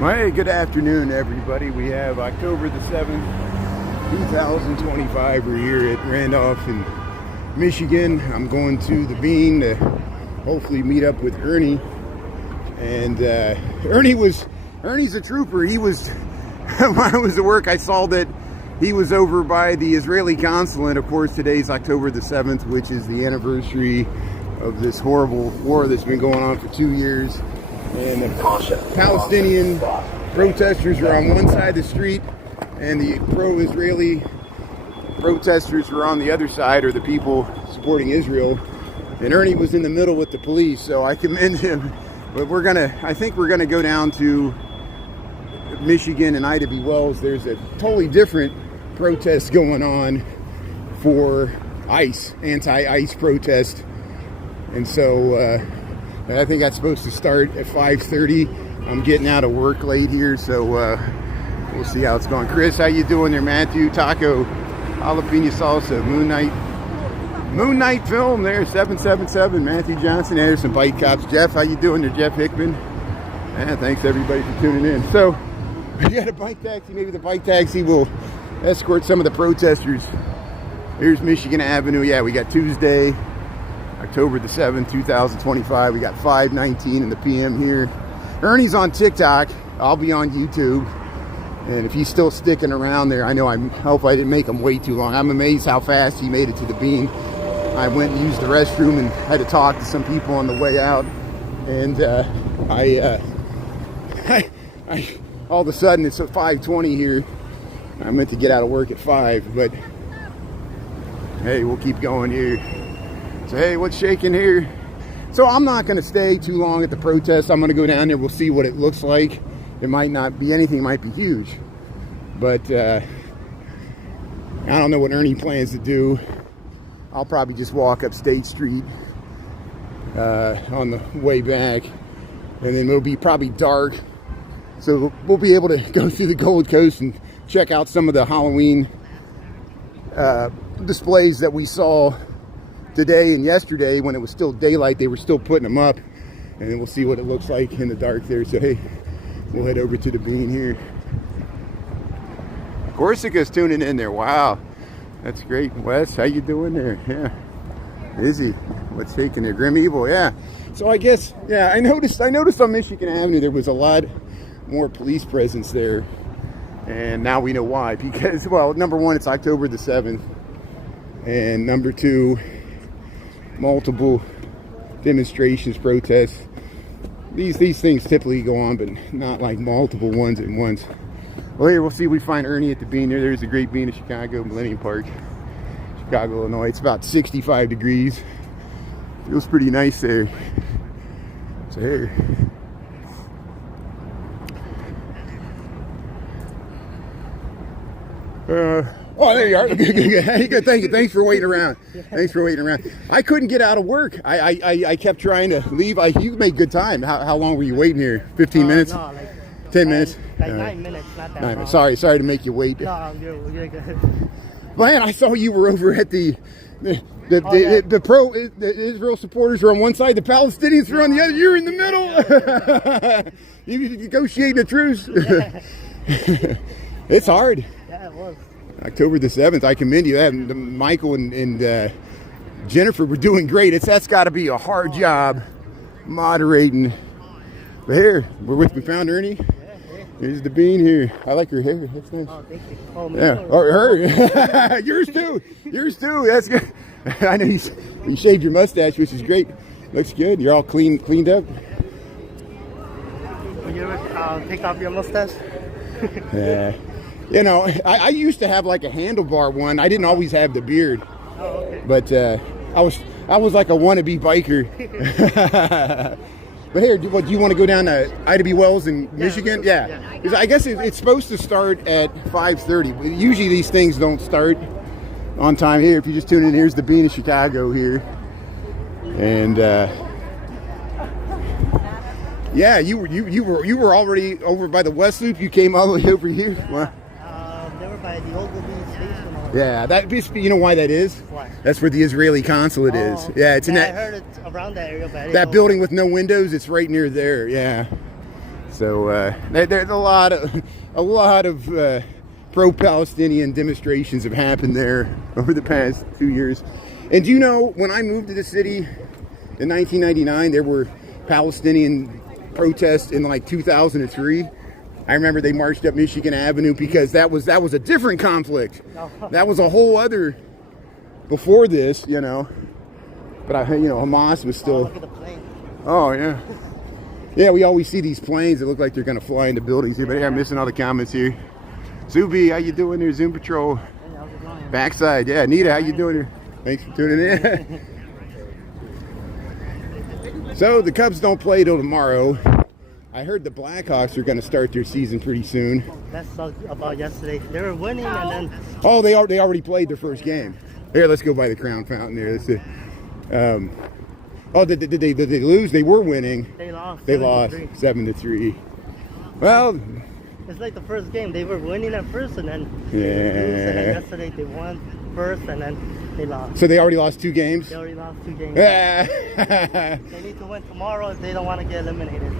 Well, hey, good afternoon, everybody. We have October the 7th, 2025. We're here at Randolph in Michigan. I'm going to the Bean to hopefully meet up with Ernie. And Ernie's a trooper. He was, when I was at work, I saw that he was over by the Israeli consulate. Of course, today's October the 7th, which is the anniversary of this horrible war that's been going on for 2 years. And the Palestinian protesters were on one side of the street, and the pro-Israeli protesters were on the other side, or the people supporting Israel. And Ernie was in the middle with the police, so I commend him. But I think we're gonna go down to Michigan and Ida B. Wells. There's a totally different protest going on for ICE, anti-ICE protest, and so. I think that's supposed to start at 5:30. I'm getting out of work late here, so we'll see how it's going. Chris, how you doing there? Matthew, Taco, Jalapeno Salsa, Moon Knight Film there, 777. Matthew Johnson, there's some bike cops. Jeff, how you doing there? Jeff Hickman. And thanks everybody for tuning in. So we got a bike taxi. Maybe the bike taxi will escort some of the protesters. Here's Michigan Avenue. Yeah, we got Tuesday, October the 7th, 2025. We got 5:19 in the PM here. Ernie's on TikTok. I'll be on YouTube. And if he's still sticking around there, I hope I didn't make him wait too long. I'm amazed how fast he made it to the Bean. I went and used the restroom and had to talk to some people on the way out. And all of a sudden it's at 5:20 here. I meant to get out of work at 5, but hey, we'll keep going here. So, hey, what's shaking here? So I'm not going to stay too long at the protest. I'm going to go down there. We'll see what it looks like. There might not be anything. It might be huge. But I don't know what Ernie plans to do. I'll probably just walk up State Street on the way back. And then it'll be probably dark. So we'll be able to go through the Gold Coast and check out some of the Halloween displays that we saw today and yesterday. When it was still daylight, they were still putting them up, and then we'll see what it looks like in the dark there. So hey, we'll head over to the Bean here. Corsica's tuning in there. Wow, that's great. Wes, how you doing there? Yeah, Izzy, what's shaking there? Grim Evil, yeah. So I guess, yeah, I noticed on Michigan Avenue there was a lot more police presence there, and now we know why. Because, well, number one, it's October the 7th, and number two, multiple demonstrations, protests. These things typically go on, but not like multiple ones at once. Well, here we'll see if we find Ernie at the Bean. There's the Great Bean of Chicago, Millennium Park, Chicago, Illinois. It's about 65 degrees. Feels pretty nice there. So here. Oh, there you are. Good. Thank you. Thanks for waiting around. I couldn't get out of work. I kept trying to leave. You made good time. How long were you waiting here? 15 minutes? No, like 10 minutes? Like 9 minutes, not that long. Sorry to make you wait. No, I'm good. Man, I saw you were over at the Israel supporters are on one side, the Palestinians are on the other. You're in the middle. You negotiating a truce. Yeah. It's hard. Yeah, it was. October the 7th, I commend you. Michael and Jennifer were doing great. That's got to be a hard job moderating. But here, we found Ernie. Here's the Bean here. I like her hair. That's nice. Oh, thank you. Oh, yeah, or her. Yours too. That's good. I know you shaved your mustache, which is great. Looks good. You're all cleaned up. Will you ever take off your mustache? Yeah. You know, I used to have like a handlebar one. I didn't always have the beard. Oh, okay. But I was like a wannabe biker. But here, do you want to go down to Ida B. Wells in Michigan? Yeah. Because I guess it's supposed to start at 5:30. Usually these things don't start on time. Here, if you just tune in, here's the Bean of Chicago here. And yeah, you were already over by the West Loop. You came all the way over here. Wow. They were by the old station. Yeah, you know why that is? Why? That's where the Israeli consulate is. Yeah, it's in that. I heard it's around that area, but that building with no windows. It's right near there. Yeah. So there's a lot of pro-Palestinian demonstrations have happened there over the past 2 years. And do you know, when I moved to the city in 1999, there were Palestinian protests in like 2003. I remember they marched up Michigan Avenue because that was a different conflict. That was a whole other before this, you know. But Hamas was still. Oh, look at the plane. Oh yeah, yeah. We always see these planes that look like they're gonna fly into buildings here. But yeah, I'm missing all the comments here. Zuby, how you doing there? Zoom Patrol. Hey, how's it going? Backside, yeah. Nita, how you doing here? Thanks for tuning in. So the Cubs don't play till tomorrow. I heard the Blackhawks are going to start their season pretty soon. That sucked about yesterday. They were winning and then. Oh, they already played their first game. Here, let's go by the Crown Fountain there. Let's see. Oh, did they lose? They were winning. They lost. They lost 7-3. Well, it's like the first game. They were winning at first and then yeah. they lose, and then yesterday they won first and then they lost. So they already lost 2 games? They already lost 2 games. They Need to win tomorrow if they don't want to get eliminated.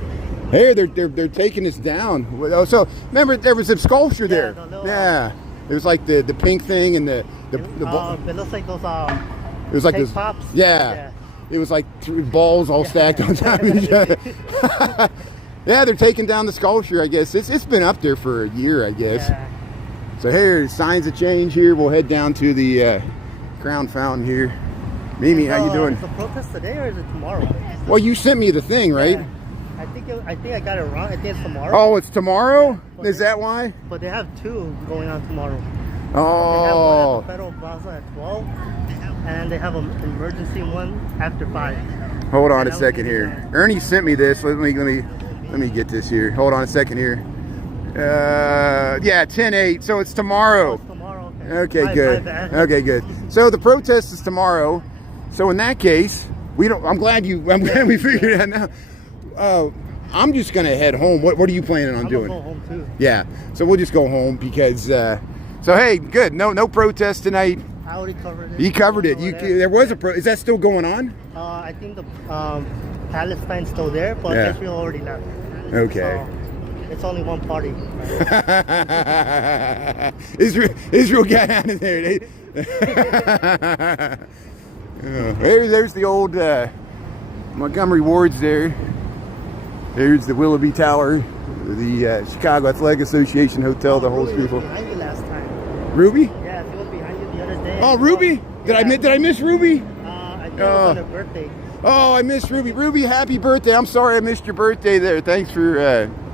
Hey, they're taking us down. Oh, so remember there was a sculpture there. Yeah, it was like the pink thing and the it looks like those it was like cake those pops. Yeah, it was like 3 balls all stacked on top of each other. Yeah, they're taking down the sculpture. I guess it's been up there for a year. I guess. Yeah. So here, signs of change here. We'll head down to the Crown Fountain here. Mimi, how you doing? Is the protest today or is it tomorrow? Well, you sent me the thing, right? Yeah. I think I got it wrong. I think it's tomorrow. Oh, it's tomorrow? Yeah, Is that why? But they have 2 going on tomorrow. Oh. They have one at the Federal Plaza at 12, and they have an emergency one after 5. Hold on a second here. Ernie sent me this. Let me get this here. Hold on a second here. Yeah, 10/8. So it's tomorrow. Oh, it's tomorrow. Okay, My good. bad. Okay, good. So the protest is tomorrow. So in that case, I'm glad we figured it out now. I'm just gonna head home. What are you planning on doing? I'm gonna go home too. Yeah. So we'll just go home because. So hey, good. No protest tonight. I already covered it. You covered it. There was a Is that still going on? I think the Palestine's still there, but Yeah. Israel already left. Okay. So it's only one party. Israel got out of there. There's the old Montgomery Ward's there. There's the Willoughby Tower, the Chicago Athletic Association Hotel, the whole Ruby was people. behind you last time. Ruby? Yeah, she was behind you the other day. Oh, Ruby? Did I miss Ruby? I think it was on her birthday. Oh, I missed Ruby. Ruby, happy birthday. I'm sorry I missed your birthday there. Thanks for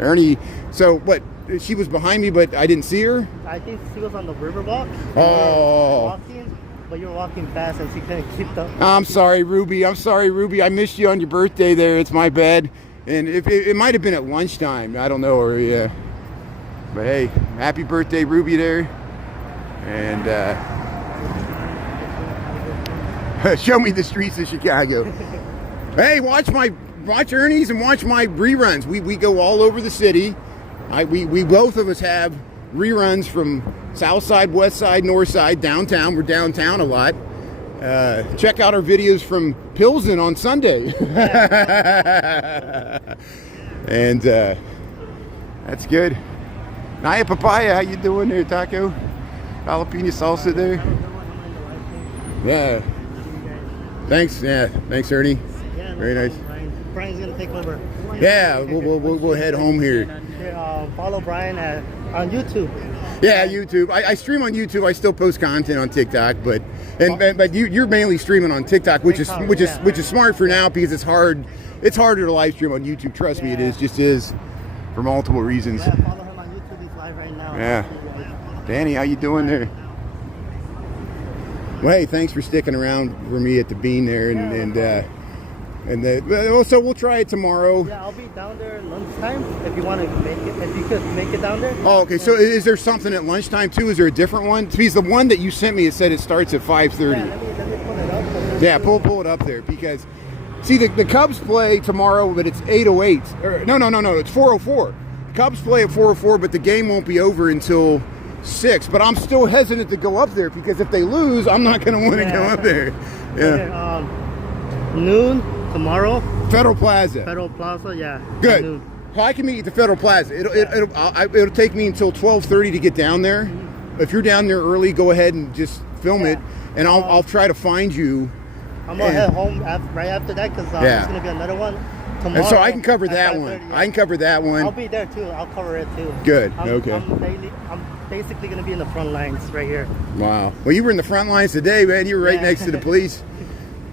Ernie. So what? She was behind me, but I didn't see her? I think she was on the riverwalk. Oh. Walking, but you're walking fast and she couldn't keep up. I'm sorry, Ruby. I missed you on your birthday there. It's my bad. And it might have been at lunchtime. I don't know. Or yeah. But hey, happy birthday, Ruby there. And show me the streets of Chicago. Hey, watch Ernie's and watch my reruns. We go all over the city. We both of us have reruns from South Side, West Side, North Side, downtown. We're downtown a lot. Check out our videos from Pilsen on Sunday. And that's good. Naya Papaya, how you doing there, Taco? Jalapeno salsa there. Yeah. Thanks. Yeah. Thanks, Ernie. Yeah, Very nice. Brian's gonna take over. Yeah, we'll head home here. Follow Brian on YouTube. Yeah, YouTube. I stream on YouTube. I still post content on TikTok, but you're mainly streaming on TikTok, which is smart for now because it's hard. It's harder to live stream on YouTube. Trust me, it is for multiple reasons. Yeah, follow him on YouTube. He's live right now. Yeah. Danny, how you doing there? Well, hey, thanks for sticking around for me at the Bean there, so we'll try it tomorrow. Yeah, I'll be down there lunchtime if you want to make it. If you could make it down there. Oh, okay. So is there something at lunchtime too? Is there a different one? Because the one that you sent me, it said it starts at 5:30. Yeah, let me pull it up. Yeah, pull it up there because see the Cubs play tomorrow, but it's 8:08. No, it's 4:04. Cubs play at 4:04, but the game won't be over until 6. But I'm still hesitant to go up there because if they lose, I'm not going to want to go up there. Yeah. Okay, noon tomorrow. Federal Plaza. Federal Plaza, yeah. Good. Noon. Well, I can meet you at the Federal Plaza. It'll take me until 12:30 to get down there. If you're down there early, go ahead and just film it, and I'll try to find you. I'm gonna head home right after that because there's gonna be another one tomorrow. And so I can cover that one. I can cover that one. I'll be there too. I'll cover it too. Good. Okay. I'm basically gonna be in the front lines right here. Wow. Well, you were in the front lines today, man. You were right next to the police.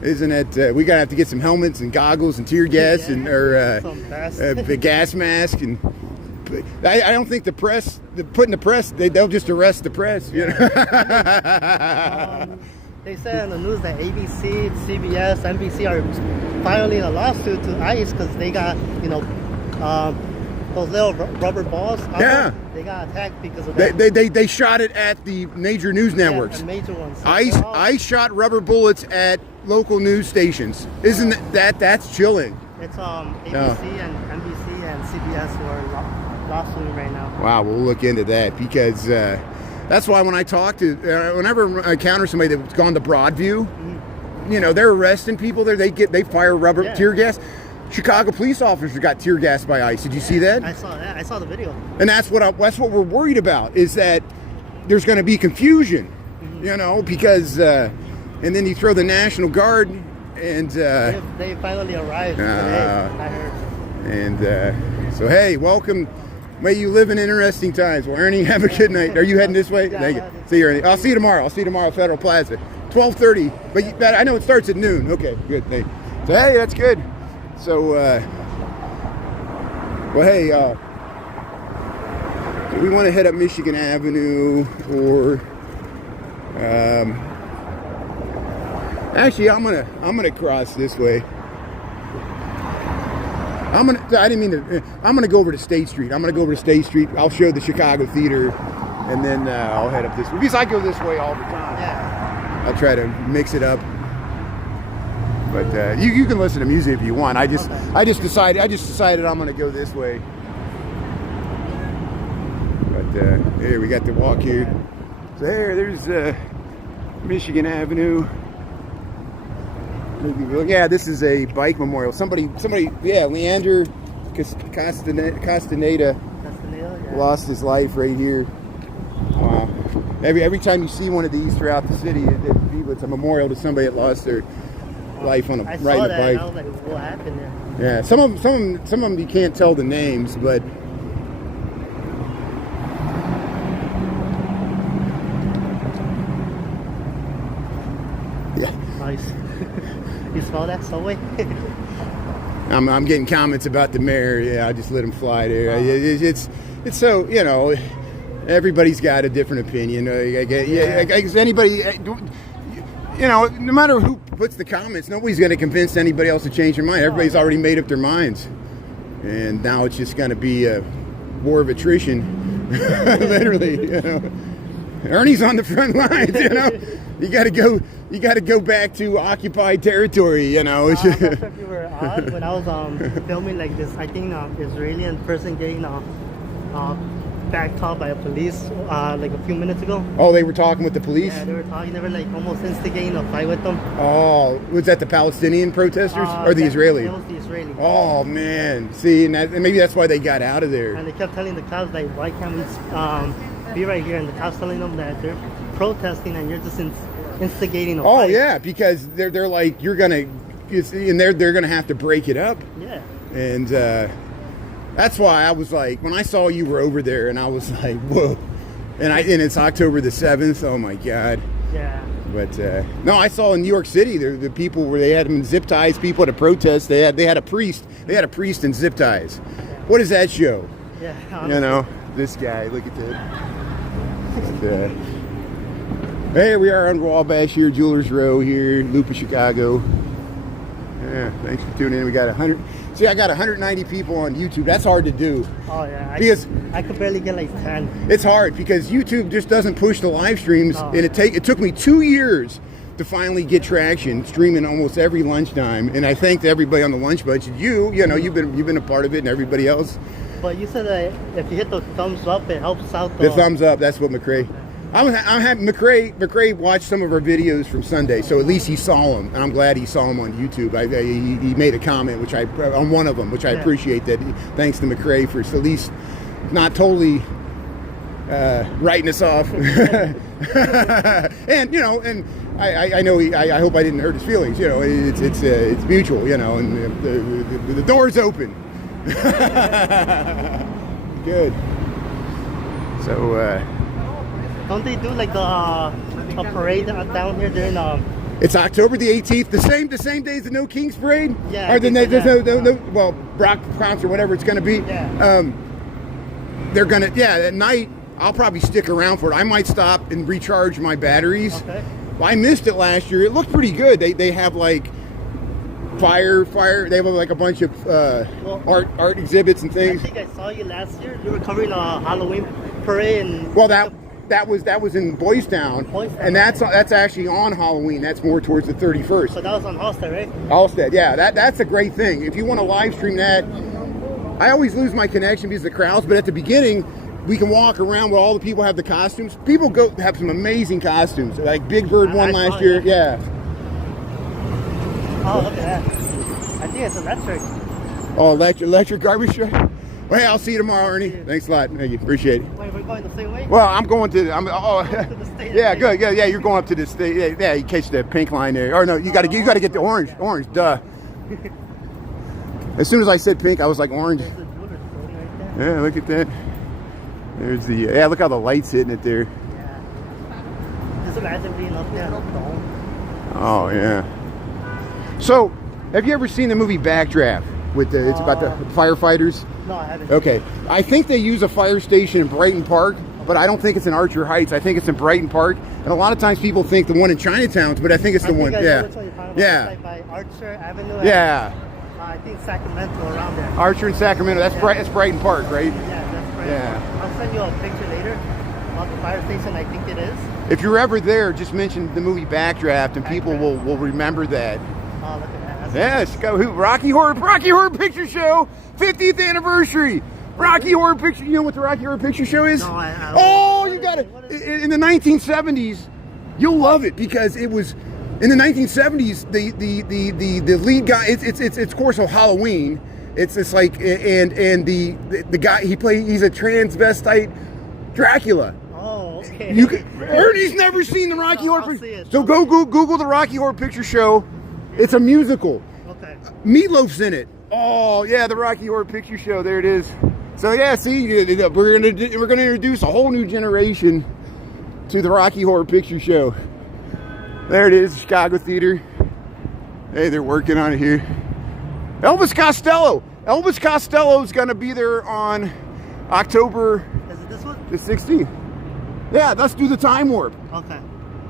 Isn't it? We gotta have to get some helmets and goggles and tear gas and the gas mask and. I don't think the press, they'll just arrest the press. You know. They said on the news that ABC, CBS, NBC are filing a lawsuit to ICE because they got those little rubber balls. They got attacked because of that. They shot it at the major news networks. The major ones. So ICE shot rubber bullets at local news stations. Isn't that's chilling? It's ABC and NBC and CBS who are lawsuiting right now. Wow, we'll look into that because that's why when I talk to whenever I encounter somebody that's gone to Broadview, they're arresting people there. They fire rubber tear gas. Chicago police officers got tear gassed by ICE. Did you see that? I saw that. I saw the video. And that's what we're worried about is that there's going to be confusion, because and then you throw the National Guard and they finally arrived today. I heard. And so hey, welcome. May you live in interesting times. Well, Ernie, have a good night. Are you heading this way? Thank you. See you, Ernie. I'll see you tomorrow. At Federal Plaza, 12:30. But I know it starts at noon. Okay, good. Thank you. So hey, that's good. So, well, hey, do we want to head up Michigan Avenue or? Actually, I'm gonna cross this way. I'm gonna go over to State Street. I'll show the Chicago Theater, and then I'll head up this way. Because I go this way all the time. Yeah. I'll try to mix it up. But you can listen to music if you want. I just decided I'm gonna go this way. But here we got the walk here. So there's Michigan Avenue. Yeah, this is a bike memorial. Somebody, Leander Castaneda lost his life right here. Wow. Every time you see one of these throughout the city, it's a memorial to somebody that lost their life on riding a bike. I was like, what happened there? Yeah, some of them you can't tell the names, but yeah. Nice. You smell that subway? I'm getting comments about the mayor. Yeah, I just let him fly there. It's so everybody's got a different opinion. Anybody, no matter who puts the comments, nobody's going to convince anybody else to change their mind. Everybody's already made up their minds, and now it's just going to be a war of attrition, literally. Ernie's on the front lines. You got to go back to occupied territory. I'm not sure if you were on when I was filming like this. I think Israeli person getting backed up by a police like a few minutes ago. Oh, they were talking with the police? Yeah, they were talking. They were like almost instigating a fight with them. Oh, was that the Palestinian protesters or the Israeli? It was the Israeli. Oh man, see, and maybe that's why they got out of there. And they kept telling the cops like, why can't we be right here? And the cops telling them that they're protesting and you're just instigating a fight. Oh yeah, because they're like they're gonna have to break it up. Yeah. And that's why I was like, when I saw you were over there, and I was like, whoa. And it's October the 7th. Oh my God. Yeah. But no, I saw in New York City the people where they had them in zip ties. People at a protest. They had a priest. They had a priest in zip ties. Yeah. What does that show? Yeah. Honestly. This guy. Look at that. Hey, we are on Wabash here, Jewelers Row here, Loop of Chicago. Yeah, thanks for tuning in. We got 100. See, I got 190 people on YouTube. That's hard to do. Oh yeah, because I could barely get like 10. It's hard because YouTube just doesn't push the live streams, and it took me 2 years to finally get traction, streaming almost every lunchtime. And I thank everybody on the lunch budget. You've been a part of it, and everybody else. But you said that if you hit the thumbs up, it helps out. The thumbs up. That's what McCrae. I'm happy. McRae watched some of our videos from Sunday, so at least he saw them, and I'm glad he saw them on YouTube. He made a comment, on one of them, which I appreciate. That thanks to McRae for at least not totally writing us off. And I know I hope I didn't hurt his feelings. It's mutual. And the door's open. Good. So. Don't they do like a parade down here during It's October the 18th, the same day as the No Kings Parade? Yeah. Or no Brock concert, whatever it's going to be. Yeah. They're going to, at night, I'll probably stick around for it. I might stop and recharge my batteries. Okay. Well, I missed it last year. It looked pretty good. They have like fire. They have like a bunch of art exhibits and things. I think I saw you last year. You were covering a Halloween parade. And well, that was in Boys Town, and that's actually on Halloween. That's more towards the 31st. So that was on Halstead, right? Halstead, yeah. That's a great thing. If you want to live stream that, I always lose my connection because of the crowds. But at the beginning, we can walk around where all the people have the costumes. People have some amazing costumes. Like Big Bird won last year. Yeah. Oh, look at that. I think it's electric. Oh, electric garbage truck. Well, hey, I'll see you tomorrow, Ernie. Thanks a lot. Thank you. Appreciate it. Wait, we're going the same way? Well, I'm going to. To the state. Yeah, good. Yeah, you're going up to the state. Yeah, you catch the pink line there. Or no, you got to get the orange. Orange, duh. As soon as I said pink, I was like orange. There's a Woodard floating right Yeah, there. look at that. There's the. Look how the light's hitting it there. Yeah. Just imagine being up there. Oh yeah. So, have you ever seen the movie Backdraft? It's about the firefighters. No, I haven't. Okay, I think they use a fire station in Brighton Park, but I don't think it's in Archer Heights. I think it's in Brighton Park, and a lot of times people think the one in Chinatown, but I think it's the one. Yeah. Yeah. Like by Archer Avenue. Yeah. I think Sacramento around there. Archer and Sacramento. That's that's Brighton Park, right? Yeah, that's right. Yeah. I'll send you a picture later of the fire station. I think it is. If you're ever there, just mention the movie Backdraft, and people will remember that. Oh, look at that. Yes, go Rocky Horror Picture Show, 50th anniversary. Rocky Horror Picture. You know what the Rocky Horror Picture Show is? No, I Oh, you got it. In the 1970s, you'll love it because it was in the 1970s. The lead guy. It's of course of Halloween. It's like and the guy he's a transvestite Dracula. Oh, okay. Ernie's never seen the Rocky Horror Picture. See it. So go Google the Rocky Horror Picture Show. It's a musical. Okay. Meatloaf's in it. Oh yeah, the Rocky Horror Picture Show. There it is. So yeah, see, we're gonna introduce a whole new generation to the Rocky Horror Picture Show. There it is, Chicago Theater. Hey, they're working on it here. Elvis Costello. Elvis Costello's gonna be there on October. Is it this one? The 16th. Yeah, let's do the time warp. Okay.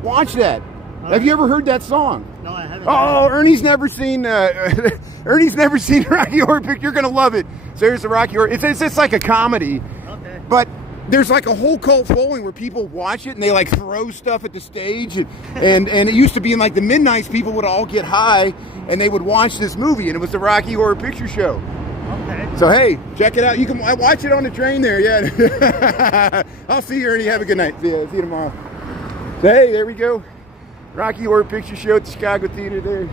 Watch that. Have you ever heard that song? No, I haven't. Oh, Ernie's never seen Rocky Horror Picture. You're gonna love it. So here's the Rocky Horror. It's like a comedy, Okay. but there's like a whole cult following where people watch it and they like throw stuff at the stage, and it used to be in like the midnights. People would all get high and they would watch this movie, and it was the Rocky Horror Picture Show. Okay. So hey, check it out. You can watch it on the train there. Yeah. I'll see you, Ernie. Have a good night. See you tomorrow. So, hey, there we go. Rocky Horror Picture Show at the Chicago Theater there.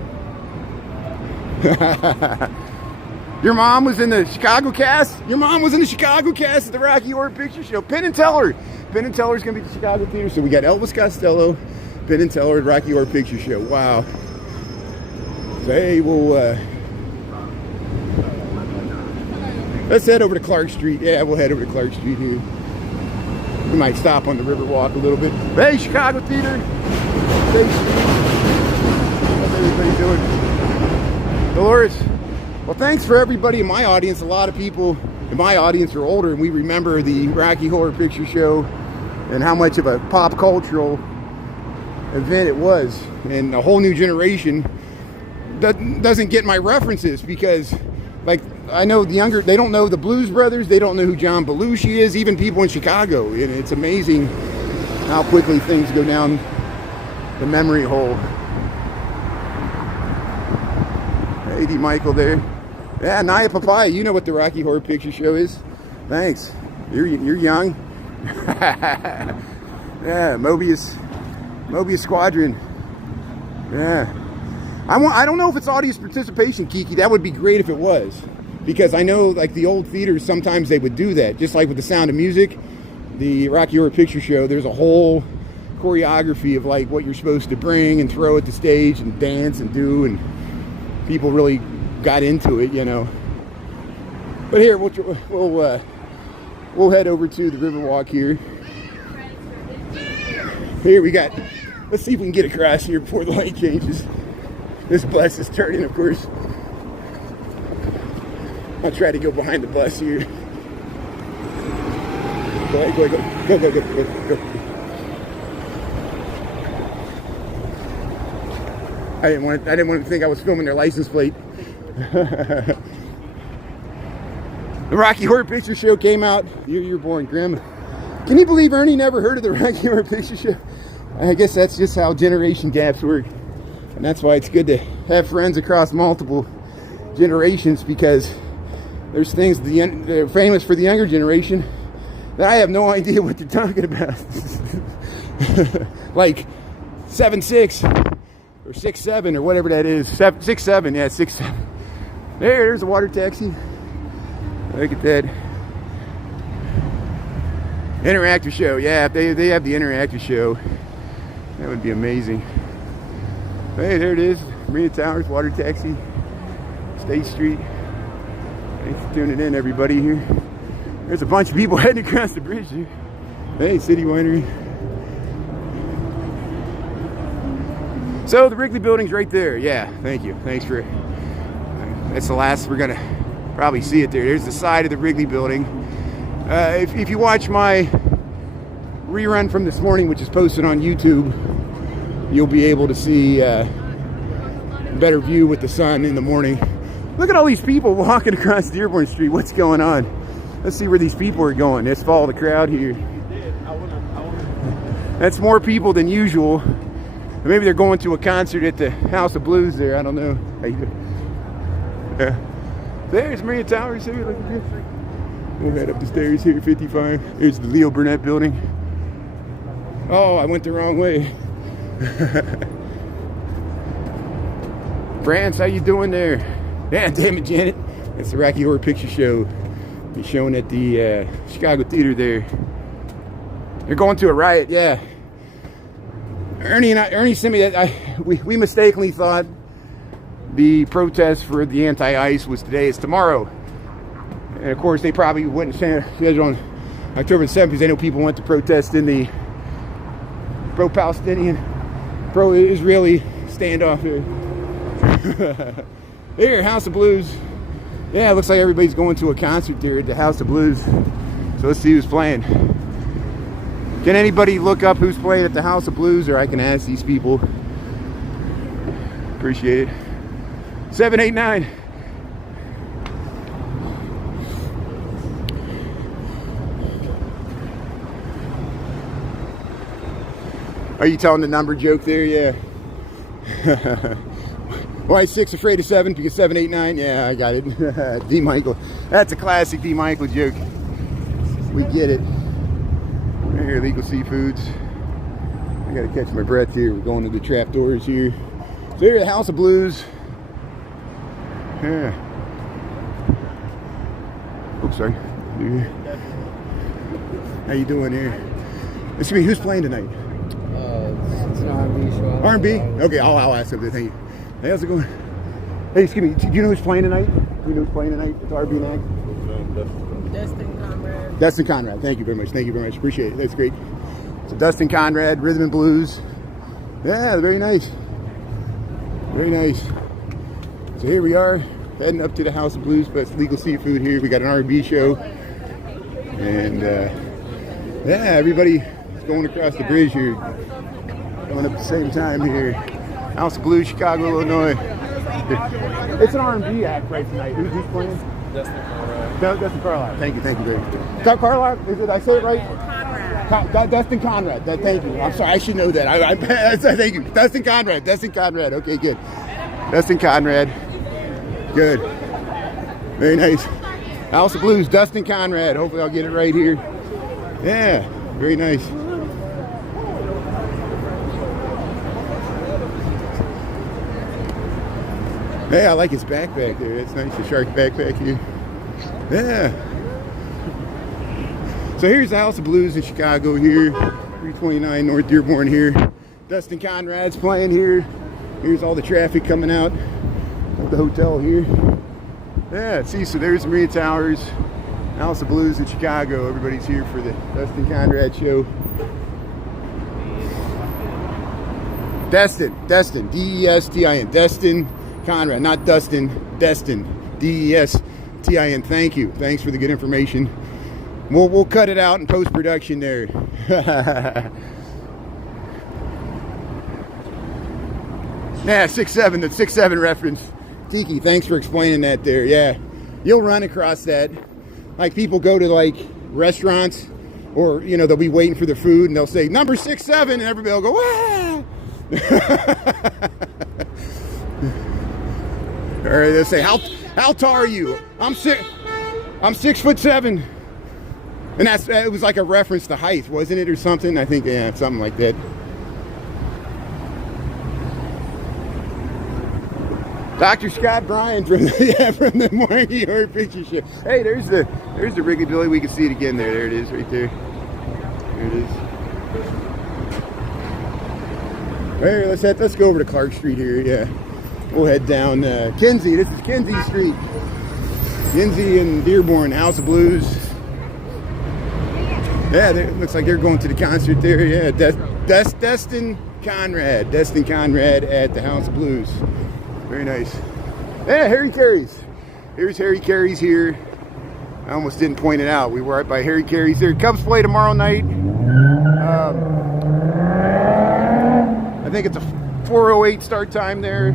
Your mom was in the Chicago cast? Your mom was in the Chicago cast at the Rocky Horror Picture Show. Penn and Teller. Penn and Teller's going to be at the Chicago Theater. So we got Elvis Costello, Penn and Teller at Rocky Horror Picture Show. Wow. So hey, let's head over to Clark Street. Yeah, we'll head over to Clark Street here. We might stop on the Riverwalk a little bit. Hey, Chicago Theater. How's everybody doing? Dolores, well, thanks for everybody in my audience. A lot of people in my audience are older, and we remember the Rocky Horror Picture Show and how much of a pop cultural event it was. And a whole new generation doesn't get my references because, like, I know the younger, they don't know the Blues Brothers, they don't know who John Belushi is, even people in Chicago. And it's amazing how quickly things go down the memory hole. A.D. Michael there. Yeah, Naya Papaya, you know what the Rocky Horror Picture Show is. Thanks. You're young. Yeah, Mobius Squadron. Yeah. I don't know if it's audience participation, Kiki. That would be great if it was. Because I know, like, the old theaters, sometimes they would do that. Just like with the Sound of Music, the Rocky Horror Picture Show, there's a whole choreography of, like, what you're supposed to bring and throw at the stage and dance and do, and people really got into it, you know. But here, we'll head over to the Riverwalk here. Here we got, let's see if we can get across here before the light changes. This bus is turning, of course. I'll try to go behind the bus here. Go ahead, go. I didn't want to think I was filming their license plate. The Rocky Horror Picture Show came out. You're born, Grim. Can you believe Ernie never heard of the Rocky Horror Picture Show? I guess that's just how generation gaps work. And that's why it's good to have friends across multiple generations, because there's things that are famous for the younger generation that I have no idea what they're talking about. Like 7'6" or 6'7" or whatever that is. 6'7", yeah, 6'7". There's a water taxi. Look at that. Interactive show. Yeah, if they have the interactive show, that would be amazing. Hey, there it is. Marina Towers, water taxi. State Street. Thanks for tuning in, everybody, here. There's a bunch of people heading across the bridge here. Hey, City Winery. So the Wrigley Building's right there. Yeah, thank you. Thanks for... That's the last we're going to probably see it there. There's the side of the Wrigley Building. If you watch my rerun from this morning, which is posted on YouTube, you'll be able to see a better view with the sun in the morning. Look at all these people walking across Dearborn Street. What's going on? Let's see where these people are going. Let's follow the crowd here. That's more people than usual. Maybe they're going to a concert at the House of Blues there. I don't know. Yeah. There's Marina Towers here. Look at this. We'll head up the stairs here, 55. Here's the Leo Burnett building. Oh, I went the wrong way. France, how you doing there? Yeah, damn it, Janet. That's the Rocky Horror Picture Show. Be shown at the Chicago Theater there. They're going to a riot, yeah. Ernie sent me that. We mistakenly thought the protest for the anti-ICE was today. It's tomorrow. And of course, they probably wouldn't schedule on October 7th because they know people went to protest in the pro-Palestinian, pro-Israeli standoff here. Here, House of Blues. Yeah, it looks like everybody's going to a concert there at the House of Blues. So let's see who's playing. Can anybody look up who's playing at the House of Blues, or I can ask these people? Appreciate it. 789. Are you telling the number joke there? Yeah. Why is 6 afraid of 7? Because 789? Yeah, I got it. D. Michael. That's a classic D. Michael joke. We get it. Right here, Legal Seafoods. I gotta catch my breath here. We're going to the trapdoors here. So here, the House of Blues. Yeah. Oops, sorry. How you doing here? Excuse me, who's playing tonight? It's an R&B show. R&B? Okay, I'll ask him. Thank you. Hey, how's it going? Hey, excuse me, do you know who's playing tonight? Do you know who's playing tonight? It's R&B night? Dustin Conrad. Dustin Conrad. Thank you very much. Thank you very much. Appreciate it. That's great. So Dustin Conrad, Rhythm and Blues. Yeah, very nice. Very nice. So here we are, heading up to the House of Blues, but it's Legal Seafood here. We got an R&B show. And yeah, everybody is going across the bridge here. Going up at the same time here. House of Blues, Chicago, Illinois. It's an R&B act right tonight. Who's playing? Dustin Conrad. Dustin Carlisle. Thank you very much. Is that Carlisle? Did I say it right? Conrad. Dustin Conrad. Thank you. I'm sorry. I should know that. Thank you. Dustin Conrad. Dustin Conrad. Okay, good. Dustin Conrad. Good. Very nice. House of Blues, Dustin Conrad. Hopefully I'll get it right here. Yeah, very nice. Hey, I like his backpack there. That's nice, the shark backpack here. Yeah. So here's the House of Blues in Chicago here. 329 North Dearborn here. Dustin Conrad's playing here. Here's all the traffic coming out of the hotel here. Yeah, see, so there's Maria Towers, House of Blues in Chicago. Everybody's here for the Dustin Conrad show. Destin, D-E-S-T-I-N, Destin Conrad, not Dustin, Destin, D-E-S-T-I-N. Thank you. Thanks for the good information. We'll cut it out in post-production there. Yeah, 6'7", the 6'7" reference. Tiki, thanks for explaining that there. Yeah, you'll run across that. Like people go to like restaurants, or you know, they'll be waiting for the food and they'll say number 6'7", and everybody will go, "Wah!" Or they'll say, how tall are you? I'm 6'7". And it was like a reference to height, wasn't it, or something? I think, yeah, something like that. Dr. Scott Bryan from the Morning Horror Picture Show. Hey, there's the Wrigley Billy. We can see it again there. There it is, right there. There it is. Hey, let's go over to Clark Street here. Yeah, we'll head down Kinsey. This is Eugenie Street. Kinsey and Dearborn, House of Blues. Yeah, it looks like they're going to the concert there. Yeah, Destin Conrad at the House of Blues. Very nice. Yeah, Harry Carey's. Here's Harry Carey's here. I almost didn't point it out. We were right by Harry Carey's there. Cubs play tomorrow night. I think it's a 4:08 start time there.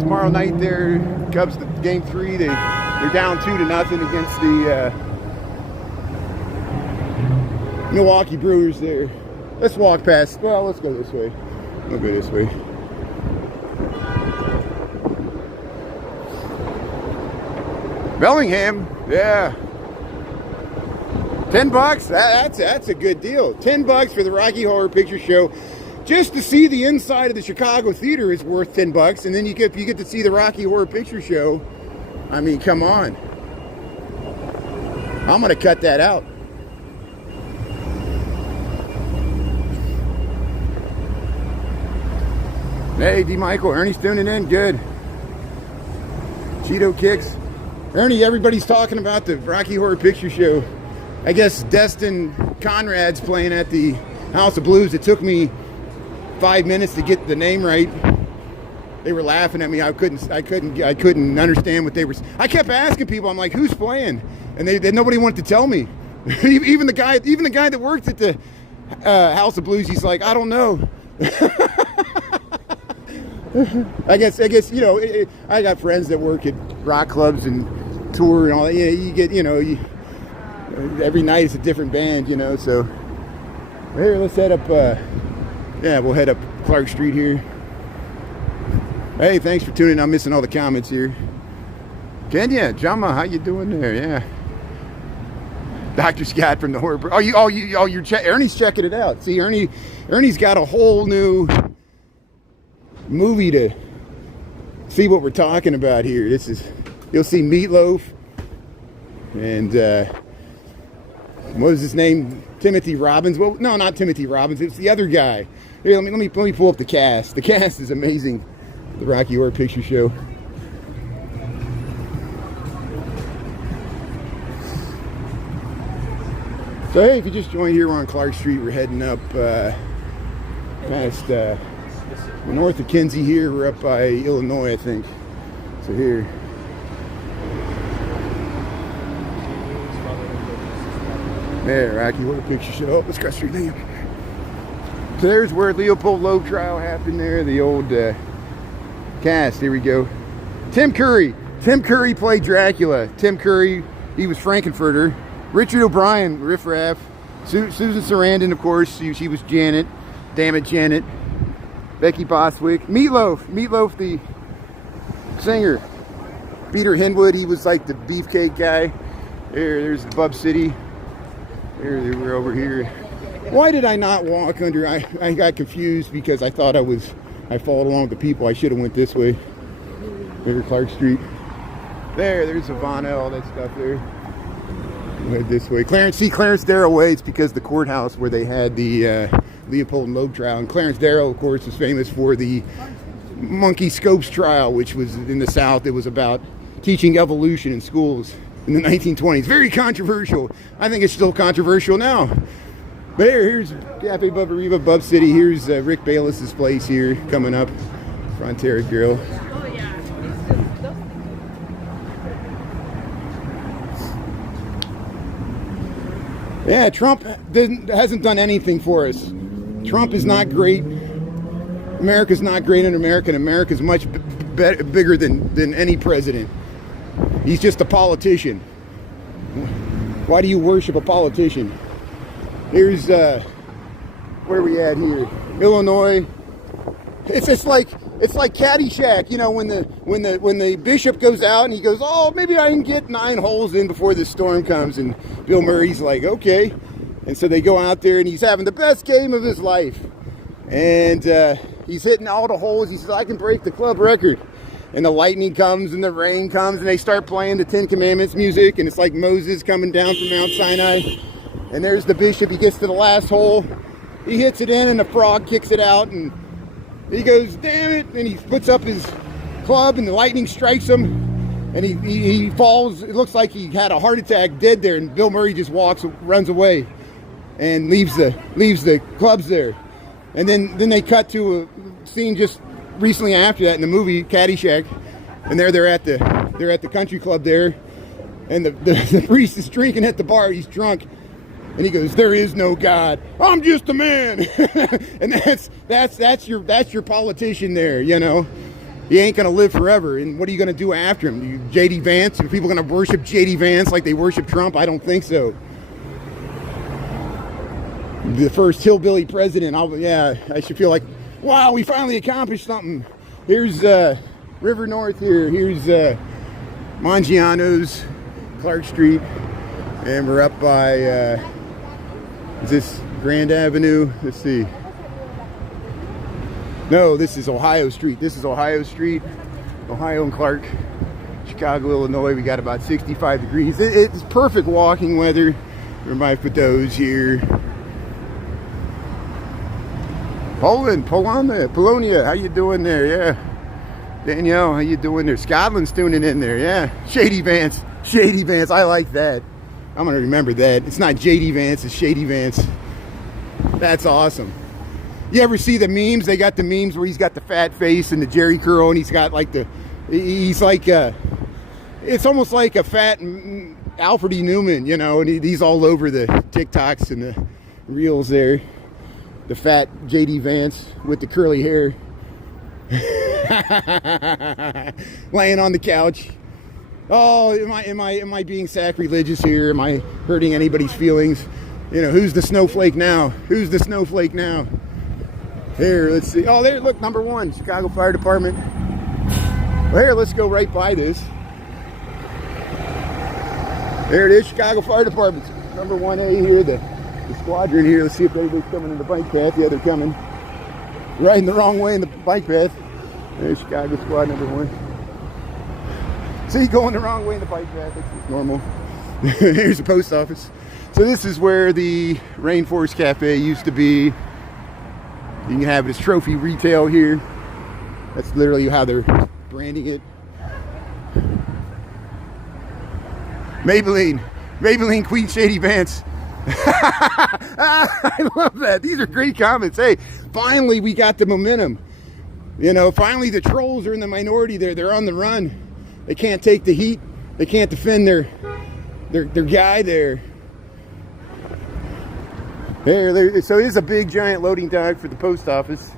Tomorrow night there. Cubs, game 3. They're down 2-0 against the Milwaukee Brewers there. Let's walk past. Well, let's go this way. We'll go this way. Bellingham, yeah. $10. That's a good deal. $10 for the Rocky Horror Picture Show. Just to see the inside of the Chicago theater is worth $10, and then you get to see the Rocky Horror Picture Show. I mean, come on. I'm gonna cut that out. Hey, D. Michael, Ernie's tuning in. Good. Cheeto Kicks. Ernie, everybody's talking about the Rocky Horror Picture Show. I guess Destin Conrad's playing at the House of Blues. It took me 5 minutes to get the name right. They were laughing at me. I couldn't understand what they were. I kept asking people. I'm like, who's playing? And nobody wanted to tell me. even the guy that worked at the House of Blues, he's like, I don't know. I guess you know. I got friends that work at rock clubs and tour and all that. Yeah, you get, you know, every night it's a different band, you know. So here, let's head up. Yeah, we'll head up Clark Street here. Hey, thanks for tuning in. I'm missing all the comments here. Kenya, Jama, how you doing there? Yeah. Dr. Scott from the Horror. You're Ernie's checking it out. See, Ernie's got a whole new movie to see what we're talking about here. You'll see Meatloaf and what was his name? Timothy Robbins. Well, no, not Timothy Robbins. It's the other guy. Here, let me pull up the cast. The cast is amazing. The Rocky Horror Picture Show. So hey, if you just joined here, we're on Clark Street. We're heading up past north of Kinsey here. We're up by Illinois, I think. So here. There, Rocky Horror Picture Show. Oh, let's cross the street now. So there's where Leopold Loeb trial happened there. The old cast. Here we go. Tim Curry. Tim Curry played Dracula. Tim Curry, he was Frankenfurter. Richard O'Brien, Riff Raff. Susan Sarandon, of course. She was Janet. Damn it, Janet. Becky Bostwick. Meatloaf, the singer. Peter Hinwood, he was like the beefcake guy. There's the Bub City. We're over here. Why did I not walk under? I got confused because I thought I followed along with the people. I should have went this way. There's Clark Street. There's Havana, all that stuff there. We'll head this way. Clarence Darrow Way. It's because the courthouse where they had the Leopold and Loeb trial. And Clarence Darrow, of course, is famous for the Monkey Scopes trial, which was in the South. It was about teaching evolution in schools in the 1920s. Very controversial. I think it's still controversial now. But here's Cafe Bubba Bub City. Here's Rick Bayless's place here coming up. Frontera Grill. Yeah, Trump hasn't done anything for us. Trump is not great. America's not great in America, and America's much bigger than any president. He's just a politician. Why do you worship a politician? Here's where are we at here? Illinois. It's like Caddyshack, you know, when the bishop goes out and he goes, oh, maybe I can get 9 holes in before the storm comes, and Bill Murray's like, okay, and so they go out there and he's having the best game of his life, and he's hitting all the holes. He says, I can break the club record, and the lightning comes and the rain comes and they start playing the Ten Commandments music, and it's like Moses coming down from Mount Sinai, and there's the bishop. He gets to the last hole, he hits it in, and the frog kicks it out, and he goes, damn it, and he puts up his club and the lightning strikes him, and he falls. It looks like he had a heart attack, dead there, and Bill Murray just runs away and leaves the clubs there. And then they cut to a scene just recently after that in the movie Caddyshack, and they're at the country club there, and the priest is drinking at the bar. He's drunk. And he goes, there is no God. I'm just a man. And that's your politician there, you know. He ain't gonna live forever. And what are you gonna do after him? J.D. Vance? Are people gonna worship J.D. Vance like they worship Trump? I don't think so. The first hillbilly president. I should feel like, wow, we finally accomplished something. Here's River North here. Here's Mangiano's, Clark Street. And we're up by is this Grand Avenue? Let's see. No, this is Ohio Street. This is Ohio Street. Ohio and Clark. Chicago, Illinois. We got about 65 degrees. It's perfect walking weather. Everybody put those here. Poland, Polonia. How you doing there? Yeah. Danielle, how you doing there? Scotland's tuning in there. Yeah. Shady Vance. I like that. I'm going to remember that. It's not J.D. Vance, it's Shady Vance. That's awesome. You ever see the memes? They got the memes where he's got the fat face and the Jerry curl, and he's got like it's almost like a fat Alfred E. Newman, you know, and he's all over the TikToks and the reels there. The fat J.D. Vance with the curly hair. Laying on the couch. Oh, am I being sacrilegious here? Am I hurting anybody's feelings? You know, who's the snowflake now? Who's the snowflake now? Here, let's see. Oh, there, look, number 1, Chicago Fire Department. Well, here, let's go right by this. There it is, Chicago Fire Department. Number 1A here, the squadron here. Let's see if anybody's coming in the bike path. Yeah, they're coming. Riding the wrong way in the bike path. There's Chicago Squad number 1. See, going the wrong way in the bike path, that's just normal. Here's the post office. So this is where the Rainforest Cafe used to be. You can have it as trophy retail here. That's literally how they're branding it. Maybelline Queen Shady Vance. I love that. These are great comments. Hey, finally we got the momentum. You know, finally the trolls are in the minority there. They're on the run. They can't take the heat. They can't defend their guy there. There. So it is a big giant loading dock for the post office.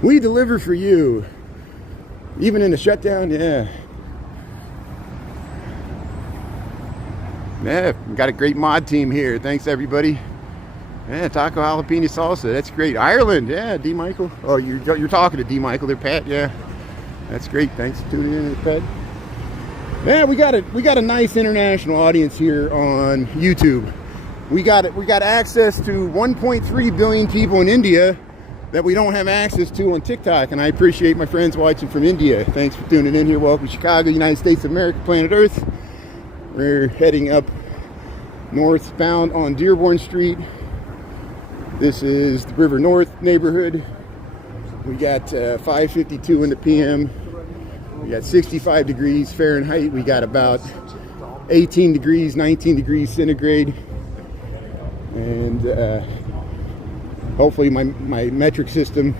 We deliver for you. Even in the shutdown, yeah. Yeah, got a great mod team here. Thanks everybody. Yeah, taco jalapeno salsa. That's great. Ireland, yeah, D. Michael. Oh, you're talking to D. Michael. They're Pat, yeah. That's great. Thanks for tuning in, Pat. Yeah, we got a nice international audience here on YouTube. We got access to 1.3 billion people in India, that we don't have access to on TikTok. And I appreciate my friends watching from India. Thanks for tuning in here. Welcome to Chicago, United States of America, planet Earth. We're heading up northbound on Dearborn Street. This is the River North neighborhood. We got 5:52 in the PM. We got 65 degrees Fahrenheit. We got about 18 degrees, 19 degrees centigrade. And hopefully my metric system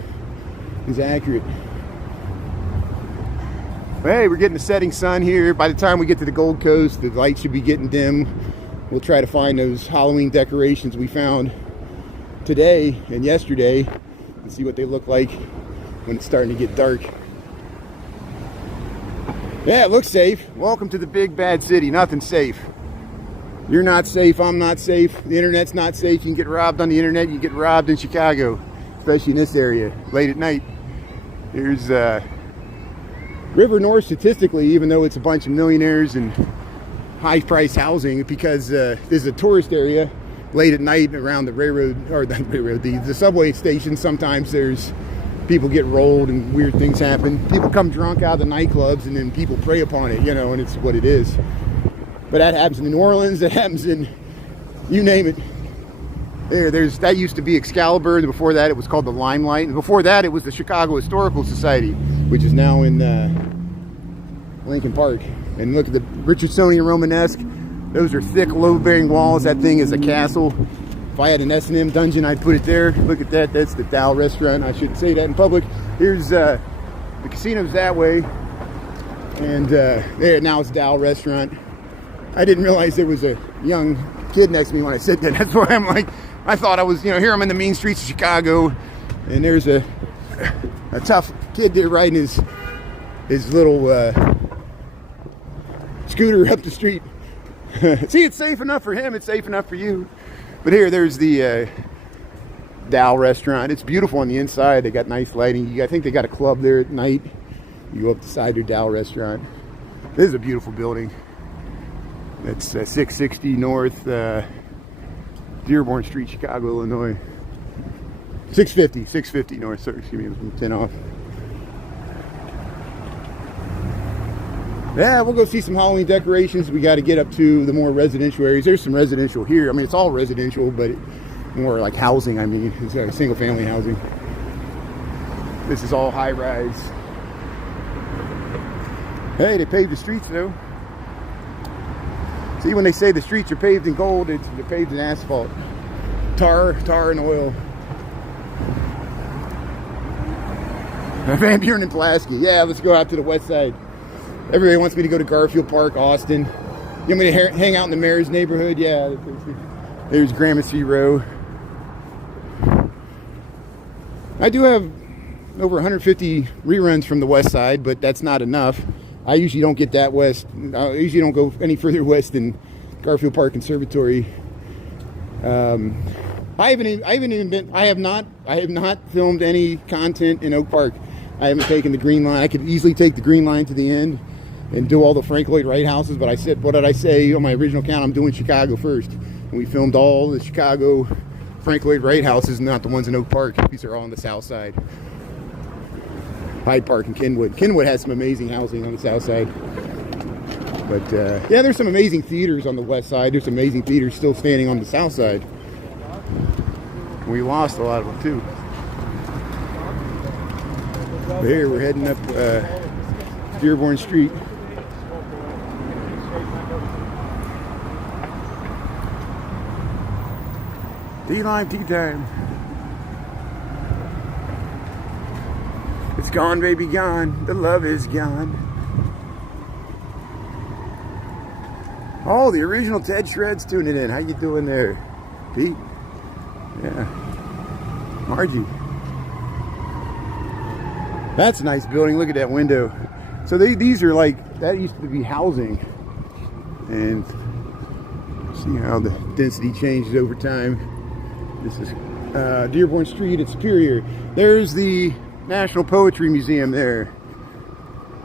is accurate. Hey, we're getting the setting sun here. By the time we get to the Gold Coast, the light should be getting dim. We'll try to find those Halloween decorations we found today and yesterday and see what they look like when it's starting to get dark. Yeah, it looks safe. Welcome to the big bad city. Nothing's safe. You're not safe. I'm not safe. The internet's not safe. You can get robbed on the internet. You get robbed in Chicago, especially in this area, late at night. There's River North statistically, even though it's a bunch of millionaires and high-priced housing, because this is a tourist area, late at night around the railroad, or the subway station, sometimes there's people get rolled and weird things happen. People come drunk out of the nightclubs and then people prey upon it, you know, and it's what it is. But that happens in New Orleans, that happens in, you name it. That used to be Excalibur, and before that it was called the Limelight, and before that it was the Chicago Historical Society, which is now in Lincoln Park. And look at the Richardsonian Romanesque. Those are thick, load-bearing walls. That thing is a castle. If I had an S&M dungeon, I'd put it there. Look at that. That's the Dow restaurant. I shouldn't say that in public. Here's the casino's that way. And there, now it's Dow restaurant. I didn't realize there was a young kid next to me when I said that. That's why I'm like, I thought I was, you know, here I'm in the mean streets of Chicago, and there's a tough kid there riding his little scooter up the street. See, it's safe enough for him. It's safe enough for you. But here, there's the Dow restaurant. It's beautiful on the inside. They got nice lighting. I think they got a club there at night. You go up the side to Dow restaurant. This is a beautiful building. It's 660 North Dearborn Street, Chicago, Illinois. 650 North. Sorry, excuse me, it was 10 off. Yeah, we'll go see some Halloween decorations. We got to get up to the more residential areas. There's some residential here. I mean, it's all residential, but more like housing. I mean, it's like single family housing. This is all high rise. Hey, they paved the streets though. See, when they say the streets are paved in gold, they're paved in asphalt. Tar and oil. Van Buren and Pulaski. Yeah, let's go out to the west side. Everybody wants me to go to Garfield Park, Austin. You want me to hang out in the mayor's neighborhood? Yeah. There's Gramercy Row. I do have over 150 reruns from the west side, but that's not enough. I usually don't get that west. I usually don't go any further west than Garfield Park Conservatory. I have not filmed any content in Oak Park. I haven't taken the Green Line. I could easily take the Green Line to the end and do all the Frank Lloyd Wright houses, but I said, what did I say on my original count? I'm doing Chicago first. And we filmed all the Chicago Frank Lloyd Wright houses, not the ones in Oak Park. These are all on the south side. Hyde Park and Kenwood. Kenwood has some amazing housing on the south side. But yeah, there's some amazing theaters on the west side. There's some amazing theaters still standing on the south side. We lost a lot of them too. But here we're heading up Dearborn Street. D-Line tea time. It's gone, baby, gone. The love is gone. Oh, the original Ted Shred's tuning in. How you doing there, Pete? Yeah. Margie. That's a nice building. Look at that window. So these are like, that used to be housing. And see how the density changes over time. This is Dearborn Street at Superior. There's the National Poetry Museum there.